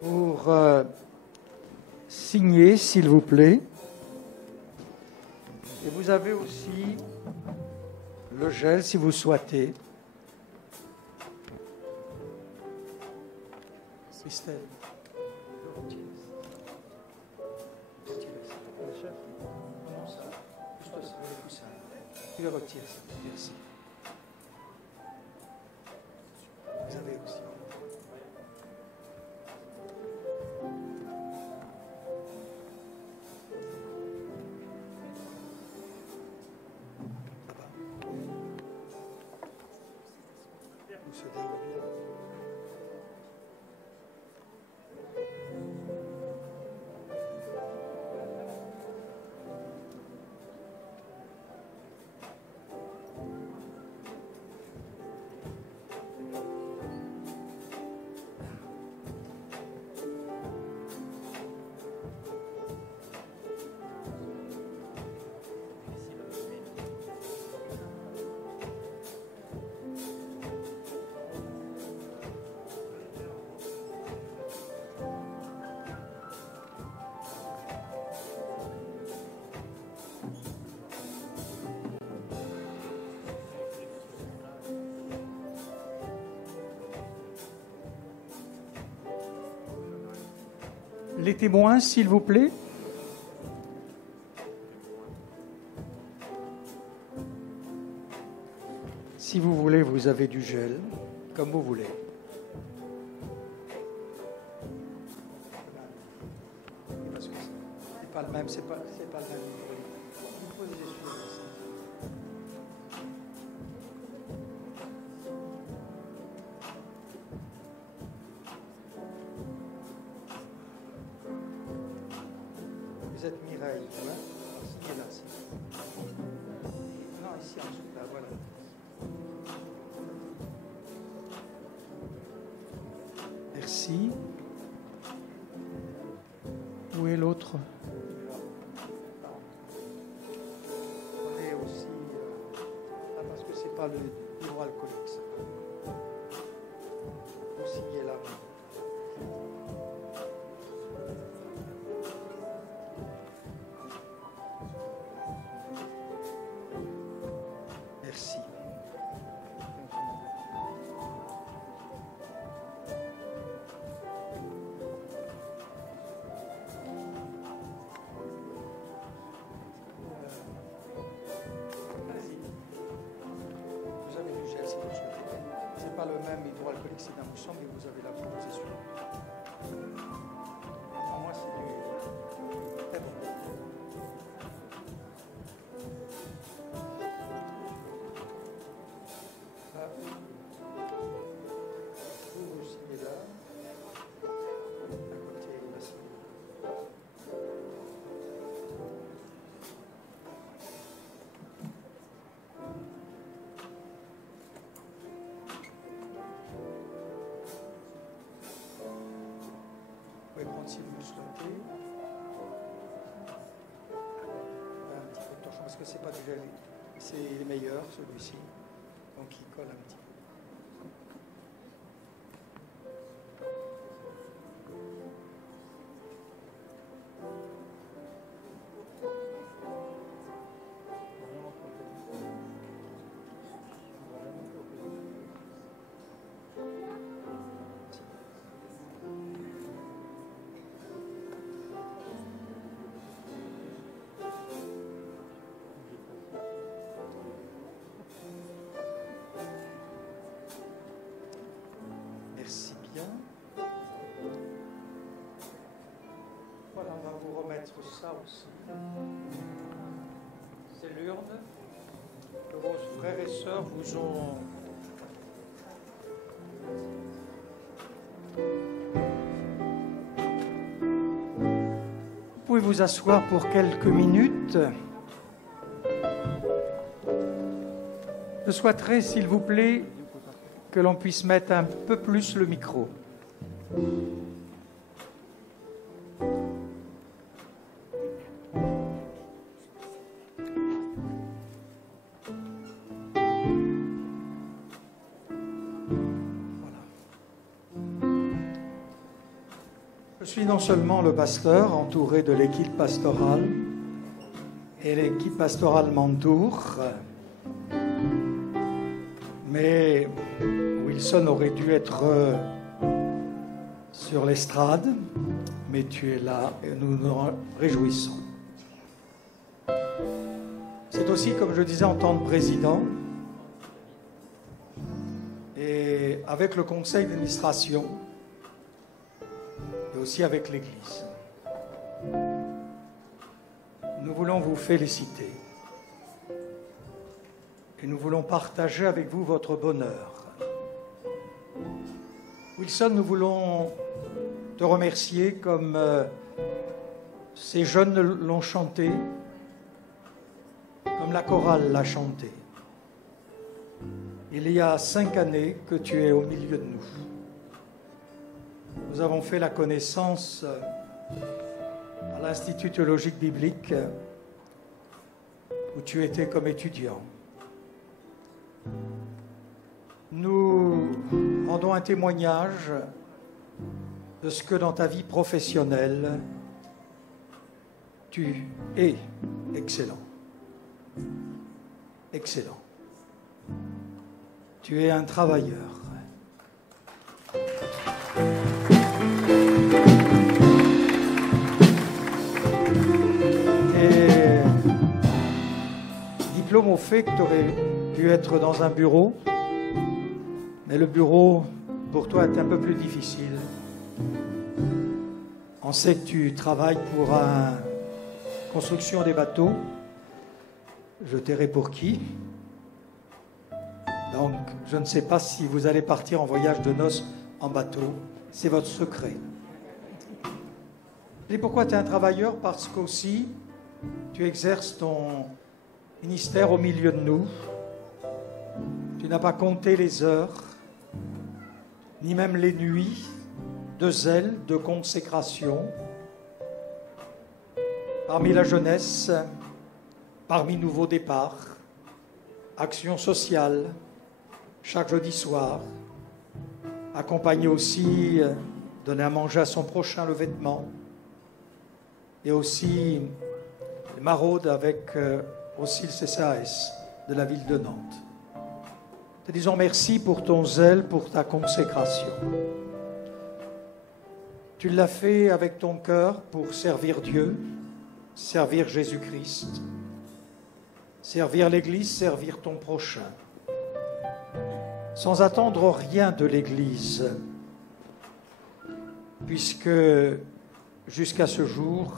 pour signer, s'il vous plaît. Et vous avez aussi le gel, si vous souhaitez. Christelle. Tu le retires, merci. Vous avez aussi. Vous se déroulez. Les témoins, s'il vous plaît. Si vous voulez, vous avez du gel, comme vous voulez. Parce que c'est pas le même, c'est pas le même. Vous pouvez les essuyer. Vous êtes Mireille, hein? Signez là. Non, ici en dessous, là, voilà. Merci. Où est l'autre? On est aussi... parce que c'est pas le hydroalcoolique, ça. Vous signez là. Merci. Vous avez du gel si vous souhaitez. C'est pas le même hydroalcoolique, c'est d'un mousson, mais vous avez la proposition. Moi, c'est du... très bon. Vous signez là. À côté, là, vous pouvez prendre si vous souhaitez. Un petit peu de torchon, parce que c'est pas du gel. C'est le meilleur, celui-ci. Donc il colle un petit peu. Merci bien. Voilà, on va vous remettre ça aussi. C'est l'urne que vos frères et sœurs vous ont... Vous pouvez vous asseoir pour quelques minutes. Je souhaiterais, s'il vous plaît, que l'on puisse mettre un peu plus le micro. Je suis non seulement le pasteur, entouré de l'équipe pastorale, et l'équipe pastorale m'entoure, mais Wilson aurait dû être sur l'estrade, mais tu es là et nous nous réjouissons. C'est aussi, comme je disais, en tant que président, et avec le conseil d'administration, et aussi avec l'Église. Nous voulons vous féliciter. Et nous voulons partager avec vous votre bonheur. Wilson, nous voulons te remercier comme ces jeunes l'ont chanté, comme la chorale l'a chanté. Il y a 5 années que tu es au milieu de nous. Nous avons fait la connaissance à l'Institut théologique biblique où tu étais comme étudiant. Nous rendons un témoignage de ce que dans ta vie professionnelle, tu es excellent. Excellent. Tu es un travailleur. au fait que tu aurais pu être dans un bureau, mais le bureau, pour toi, est un peu plus difficile. On sait que tu travailles pour la construction des bateaux. Je tairai pour qui. Donc, je ne sais pas si vous allez partir en voyage de noces en bateau. C'est votre secret. Et pourquoi tu es un travailleur? Parce qu'aussi, tu exerces ton ministère au milieu de nous. Tu n'as pas compté les heures, ni même les nuits de zèle, de consécration. Parmi la jeunesse, parmi Nouveau Départ, Action sociale, chaque jeudi soir, accompagné aussi, donner à manger à son prochain le vêtement, et aussi maraude avec aussi le CCAS de la ville de Nantes. Te disons merci pour ton zèle, pour ta consécration. Tu l'as fait avec ton cœur pour servir Dieu, servir Jésus-Christ, servir l'Église, servir ton prochain, sans attendre rien de l'Église, puisque jusqu'à ce jour,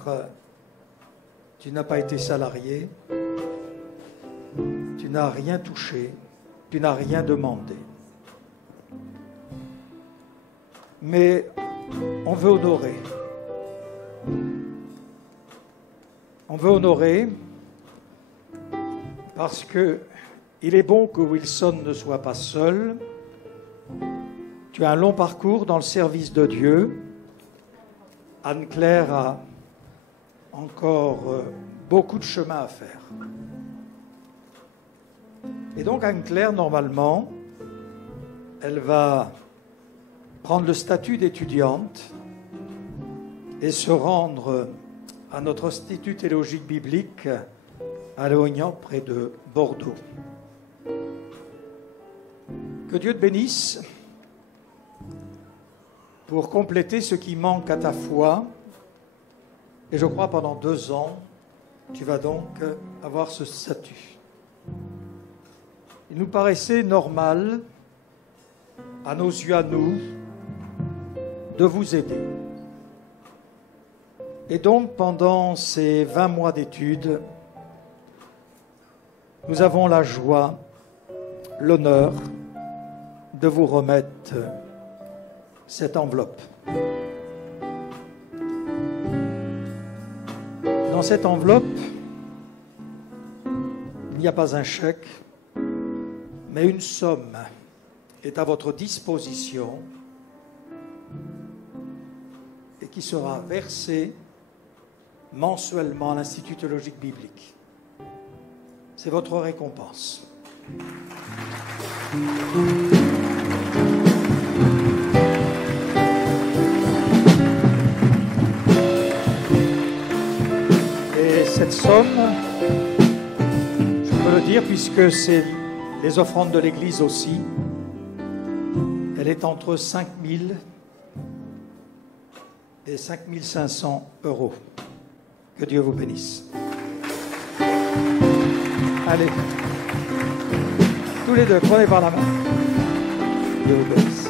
tu n'as pas été salarié, tu n'as rien touché, tu n'as rien demandé. Mais on veut honorer. On veut honorer parce que il est bon que Wilson ne soit pas seul. Tu as un long parcours dans le service de Dieu. Anne-Claire a encore beaucoup de chemin à faire. Et donc Anne-Claire, normalement, elle va prendre le statut d'étudiante et se rendre à notre Institut théologique biblique à Léognan, près de Bordeaux. Que Dieu te bénisse pour compléter ce qui manque à ta foi. Et je crois pendant 2 ans, tu vas donc avoir ce statut. Il nous paraissait normal, à nos yeux à nous, de vous aider. Et donc, pendant ces 20 mois d'études, nous avons la joie, l'honneur de vous remettre cette enveloppe. Dans cette enveloppe, il n'y a pas un chèque, mais une somme est à votre disposition et qui sera versée mensuellement à l'Institut théologique biblique. C'est votre récompense. Et cette somme, je peux le dire puisque c'est les offrandes de l'Église aussi, elle est entre 5 000 et 5 500 euros. Que Dieu vous bénisse. Allez, tous les deux, prenez par la main. Dieu vous bénisse.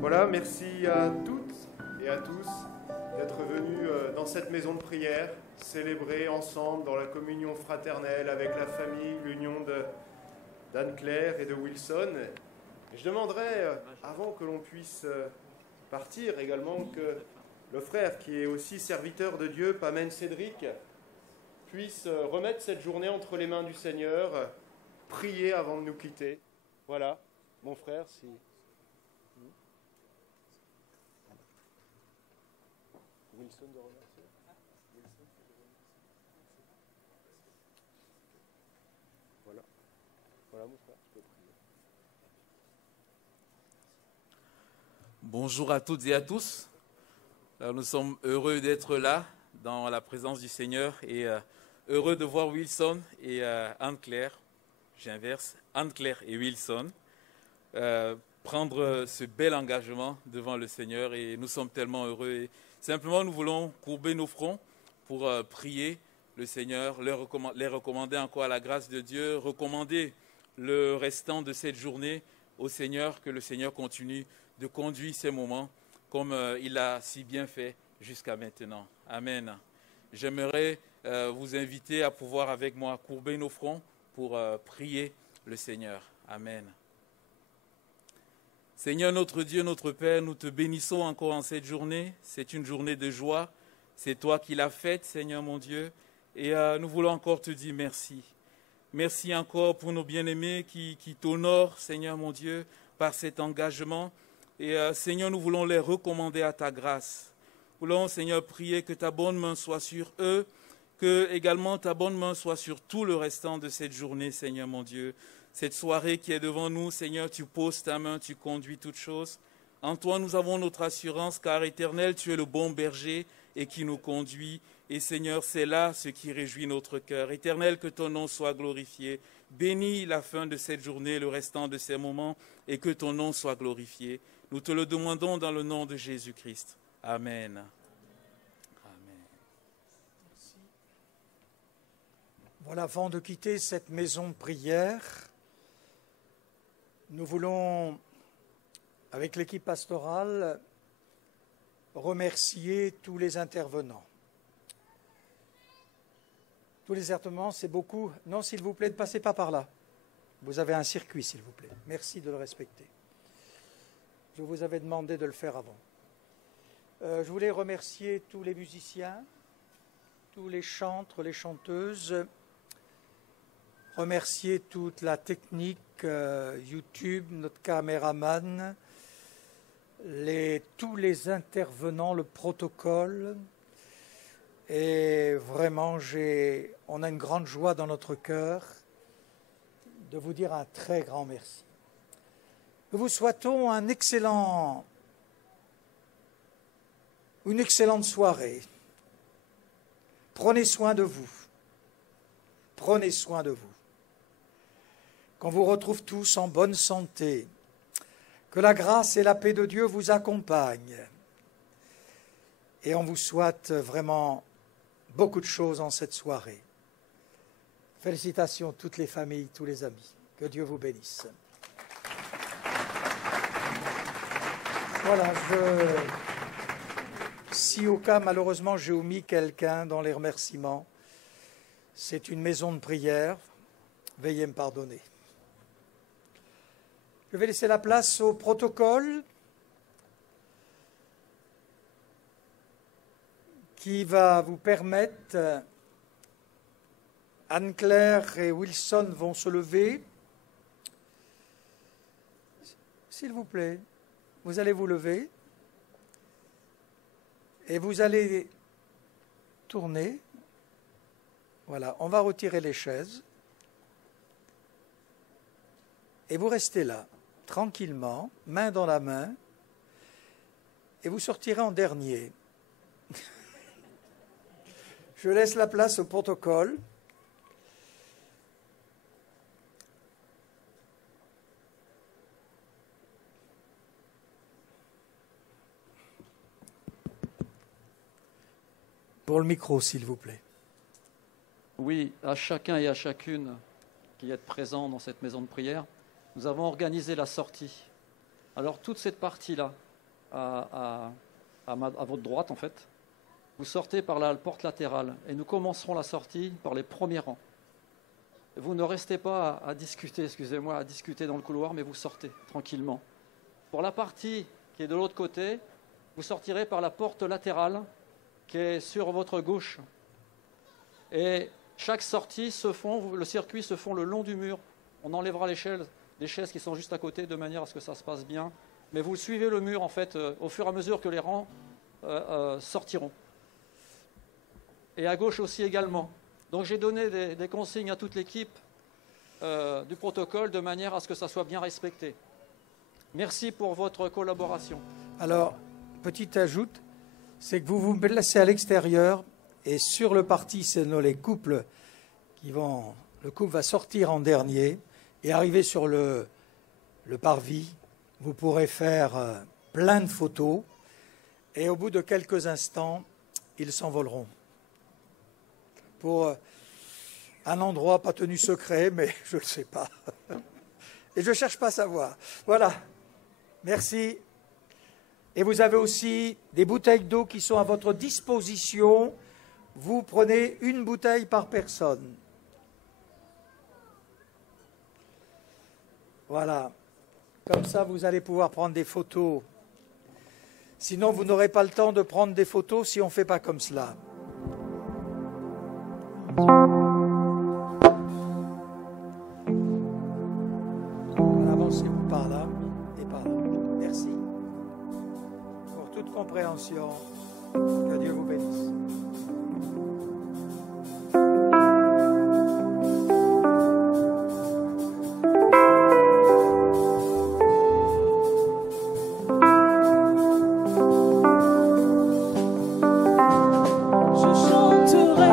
Voilà, merci à toutes et à tous d'être venus dans cette maison de prière, célébrer ensemble dans la communion fraternelle avec la famille, l'union d'Anne-Claire et de Wilson. Et je demanderais, avant que l'on puisse partir également, que le frère qui est aussi serviteur de Dieu, Pamen Cédric, puisse remettre cette journée entre les mains du Seigneur, prier avant de nous quitter. Voilà, mon frère, si... Wilson de remercier. Voilà. Voilà mon frère, je peux prier. Bonjour à toutes et à tous. Alors, nous sommes heureux d'être là dans la présence du Seigneur et heureux de voir Wilson et Anne-Claire, j'inverse, Anne-Claire et Wilson, prendre ce bel engagement devant le Seigneur et nous sommes tellement heureux. Et simplement, nous voulons courber nos fronts pour prier le Seigneur, les recommander encore à la grâce de Dieu, recommander le restant de cette journée au Seigneur, que le Seigneur continue de conduire ces moments comme il a si bien fait jusqu'à maintenant. Amen. J'aimerais vous inviter à pouvoir avec moi courber nos fronts pour prier le Seigneur. Amen. Seigneur notre Dieu, notre Père, nous te bénissons encore en cette journée. C'est une journée de joie. C'est toi qui l'as faite, Seigneur mon Dieu. Et nous voulons encore te dire merci. Merci encore pour nos bien-aimés qui t'honorent, Seigneur mon Dieu, par cet engagement. Et Seigneur, nous voulons les recommander à ta grâce. Nous voulons, Seigneur, prier que ta bonne main soit sur eux, que également ta bonne main soit sur tout le restant de cette journée, Seigneur mon Dieu. Cette soirée qui est devant nous, Seigneur, tu poses ta main, tu conduis toutes choses. En toi, nous avons notre assurance, car Éternel, tu es le bon berger et qui nous conduit. Et Seigneur, c'est là ce qui réjouit notre cœur. Éternel, que ton nom soit glorifié. Bénis la fin de cette journée, le restant de ces moments, et que ton nom soit glorifié. Nous te le demandons dans le nom de Jésus-Christ. Amen. Amen. Voilà, avant de quitter cette maison de prière, nous voulons, avec l'équipe pastorale, remercier tous les intervenants. Tous les intervenants, c'est beaucoup. Non, s'il vous plaît, ne passez pas par là. Vous avez un circuit, s'il vous plaît. Merci de le respecter. Je vous avais demandé de le faire avant. Je voulais remercier tous les musiciens, tous les chantres, les chanteuses, remercier toute la technique, YouTube, notre caméraman, tous les intervenants, le protocole. Et vraiment, on a une grande joie dans notre cœur de vous dire un très grand merci. Nous vous souhaitons une excellente soirée. Prenez soin de vous. Prenez soin de vous. Qu'on vous retrouve tous en bonne santé. Que la grâce et la paix de Dieu vous accompagnent. Et on vous souhaite vraiment beaucoup de choses en cette soirée. Félicitations à toutes les familles, tous les amis. Que Dieu vous bénisse. Voilà, si au cas, malheureusement, j'ai omis quelqu'un dans les remerciements, c'est une maison de prière. Veuillez me pardonner. Je vais laisser la place au protocole qui va vous permettre, Anne-Claire et Wilson vont se lever. S'il vous plaît, vous allez vous lever et vous allez tourner. Voilà, on va retirer les chaises et vous restez là, tranquillement, main dans la main, et vous sortirez en dernier. Je laisse la place au protocole. Pour le micro, s'il vous plaît. Oui, à chacun et à chacune qui êtes présents dans cette maison de prière, nous avons organisé la sortie. Alors toute cette partie-là, à votre droite en fait, vous sortez par la porte latérale et nous commencerons la sortie par les premiers rangs. Vous ne restez pas à discuter, excusez-moi, à discuter dans le couloir, mais vous sortez tranquillement. Pour la partie qui est de l'autre côté, vous sortirez par la porte latérale qui est sur votre gauche. Et chaque sortie le circuit se font le long du mur. On enlèvera les chaises qui sont juste à côté de manière à ce que ça se passe bien. Mais vous suivez le mur en fait au fur et à mesure que les rangs sortiront. Et à gauche aussi également. Donc j'ai donné des consignes à toute l'équipe du protocole de manière à ce que ça soit bien respecté. Merci pour votre collaboration. Alors, petite ajoute, c'est que vous vous placez à l'extérieur et sur le parti, c'est les couples le couple va sortir en dernier et arriver sur le parvis. Vous pourrez faire plein de photos et au bout de quelques instants, ils s'envoleront pour un endroit pas tenu secret, mais je ne le sais pas. Et je ne cherche pas à savoir. Voilà. Merci. Et vous avez aussi des bouteilles d'eau qui sont à votre disposition. Vous prenez une bouteille par personne. Voilà. Comme ça, vous allez pouvoir prendre des photos. Sinon, vous n'aurez pas le temps de prendre des photos si on ne fait pas comme cela. Avancez-vous par là et par là. Merci pour toute compréhension. Que Dieu vous bénisse. Je chanterai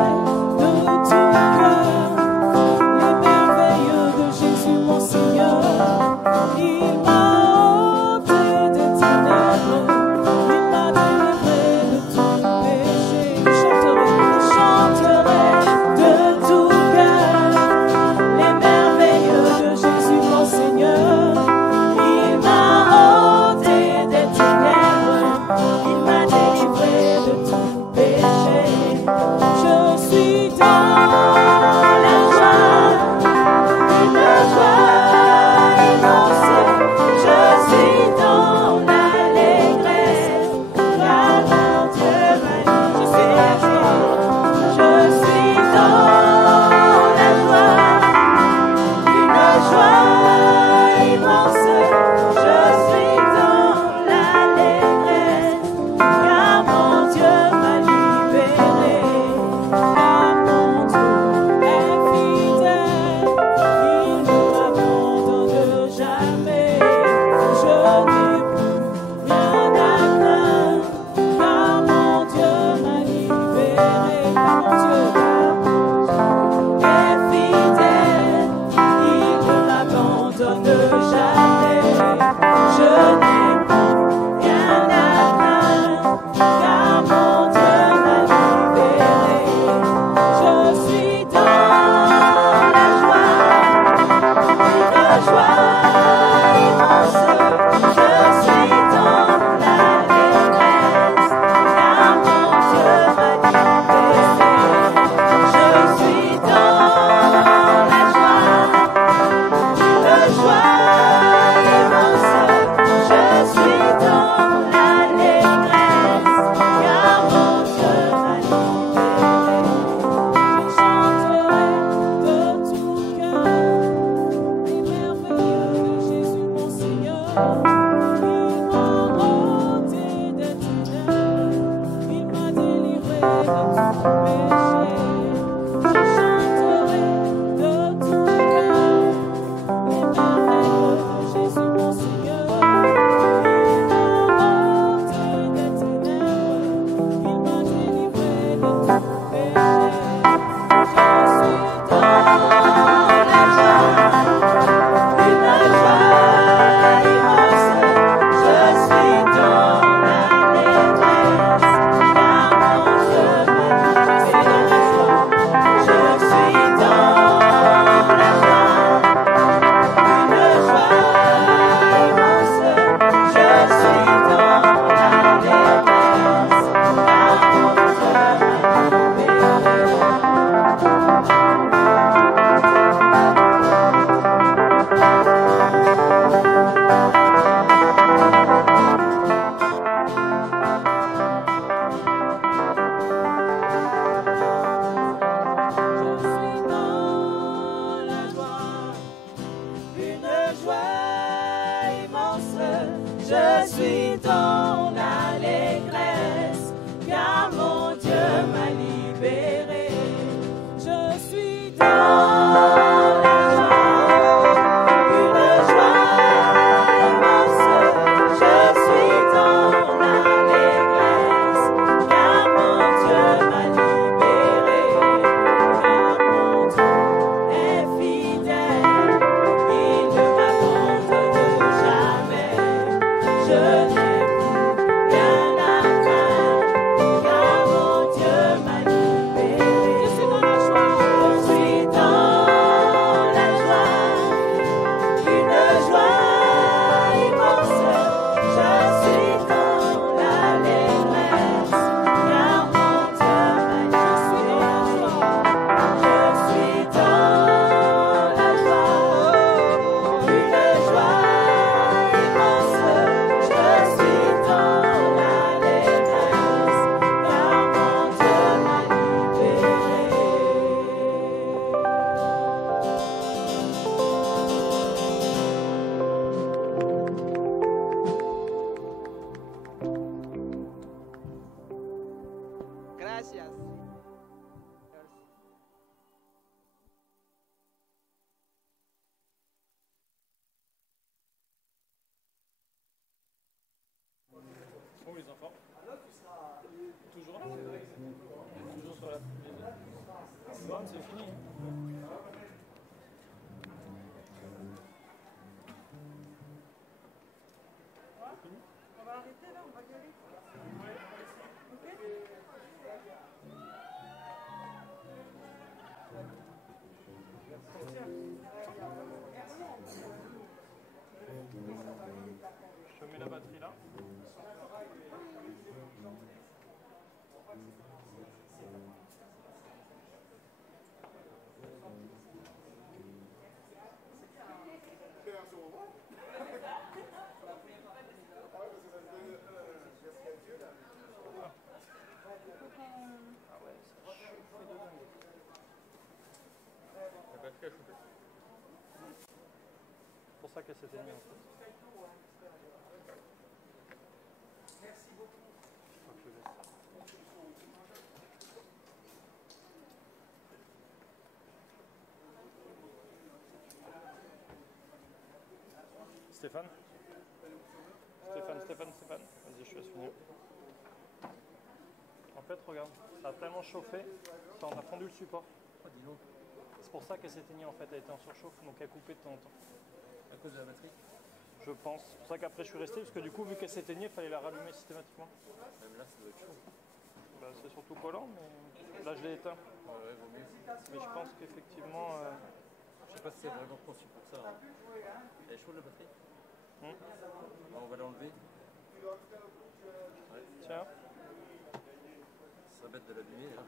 enfants. Toujours là. Toujours sur la. Bon, c'est fini. On va arrêter là, on va y aller. Je mets la batterie là. C'est pour ça qu'elle s'est émise en fait. Merci beaucoup. Je laisse ça. Stéphane, vas-y, je te laisse finir. En fait, regarde, ça a tellement chauffé, ça en a fondu le support. Oh, dis donc. C'est pour ça qu'elle s'est éteignue en fait, elle était en surchauffe, donc elle a coupé de temps en temps. À cause de la batterie? Je pense. C'est pour ça qu'après je suis resté, parce que du coup, vu qu'elle s'éteignait, il fallait la rallumer systématiquement. Même là, ça doit être chaud. Bah, c'est surtout collant, mais là je l'ai éteint. Ouais, vaut mieux. Mais je pense qu'effectivement. Je sais pas si c'est vraiment conçu pour ça. Hein. Elle est chaude la batterie? On va l'enlever. Ouais. Tiens. Ça va bête de l'abîmer. Hein.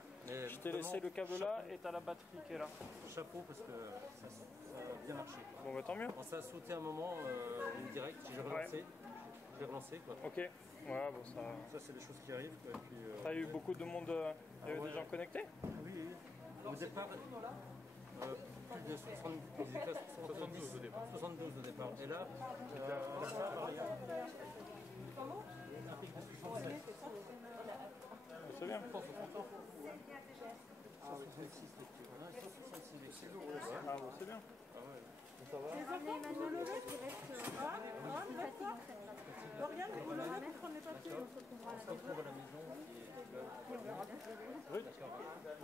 Je t'ai laissé le câble là et t'as la batterie qui est là. Chapeau parce que ça a bien marché. Bon bah tant mieux. Ça a sauté un moment, direct, j'ai relancé. Ouais. J'ai relancé quoi. Ok. Ouais, bon ça. Ça c'est des choses qui arrivent. Quoi. Et puis, t'as eu beaucoup de monde. Il y avait des gens connectés? Oui. Au départ, plus de 72 au départ. 72 au départ. Et là, c'est bien. Ah bon, c'est bien. Les enfants, vous vous levez? Lauriane, vous vous levez pour prendre les papiers? on se retrouve à la maison. Oui,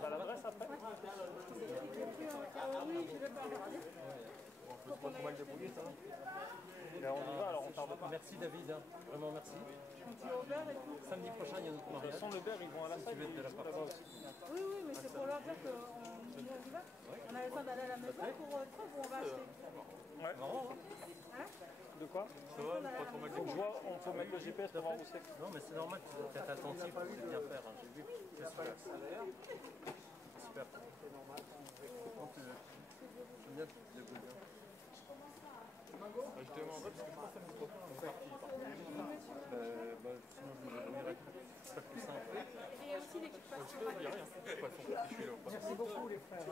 t'as l'adresse après? Oui, je vais pas regarder. On peut se retrouver le débrouiller, ça va. Et on y va, alors on tarde pas. Merci David, hein. Vraiment merci. Au beurre et tout. Samedi prochain, il y a notre De toute mariage. façon, le beurre, ils vont à la salle. De la part. Oui, oui, mais c'est pour leur dire qu'on y va. On avait le temps d'aller à la maison pour truc où on va acheter. Ouais. Marrant, Hein? De quoi? Ça va, pas trop mal. Faut que je vois, on peut mettre le GPS pour voir où c'est. Non, mais c'est normal, tu dois être attentif, c'est bien faire. Hein. J'ai vu, c'est super. Super. Donc, j'aime bien, tu te débrouilles bien. Je demanderai parce que je pense que ça me propose un parti. Sinon, je me débrouillerai. C'est pas plus simple. Et aussi l'équipe Je te dis rien. De toute façon, je suis là. Merci beaucoup les frères.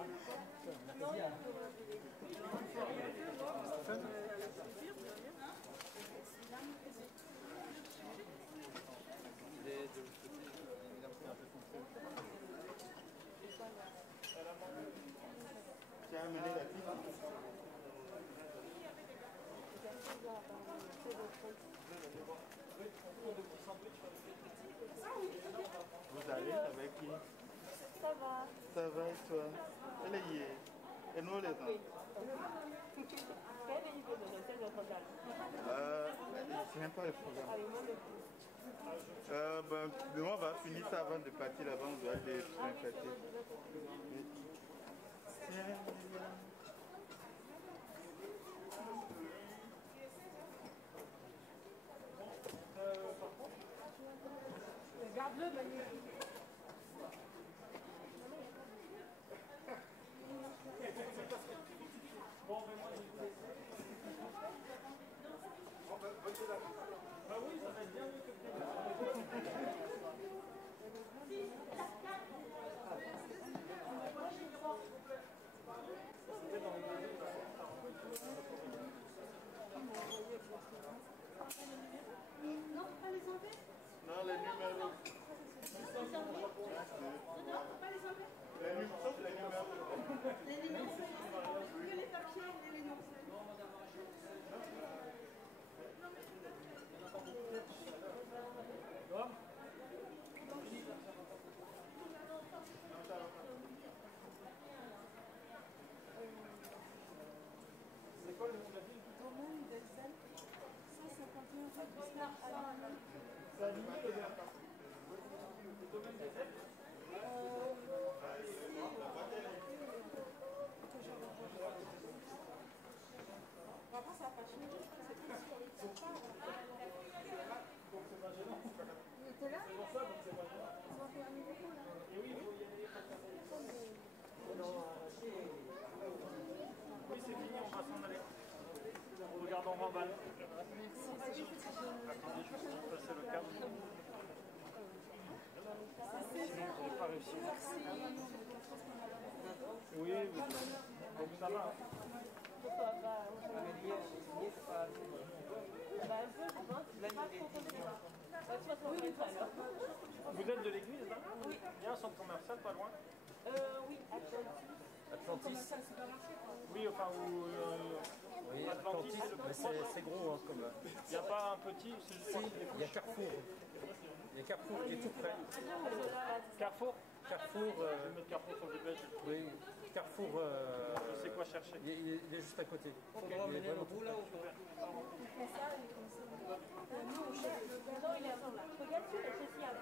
Tu as amené la pizza? Vous allez avec qui? Ça va. Ça va et toi? Elle est hier. Et nous les enfants? Quel est niveau de recette de votre dame? C'est même pas le programme. Demain on va finir ça avant de partir là-bas, on doit désinfecter. Tiens, Garde-le, Manu. non, les numéros. Sauf les numéros. Les numéros, que les papiers, les noms. Tu vois? c'est fini, on va s'en aller. Regarde, on remballe. Attendez, je vais passer le câble. Sinon, vous n'avez pas réussi. Oui, donc ça va. Vous êtes de l'église, là? Oui. Il y a un centre commercial pas loin? Oui, Atlantis. Oui, enfin, Oui, Atlantis, mais c'est gros hein, comme. Il n'y a pas un petit? Si, il y a Carrefour. Il y a Carrefour qui est tout près. Carrefour? Carrefour. Je vais mettre Carrefour sur le dépêche. Oui, Carrefour. Je sais quoi chercher. Il est juste à côté. Ok. Il est vraiment tout près. Nous, on cherche le gazon, il est là. Regarde sur la chaussée à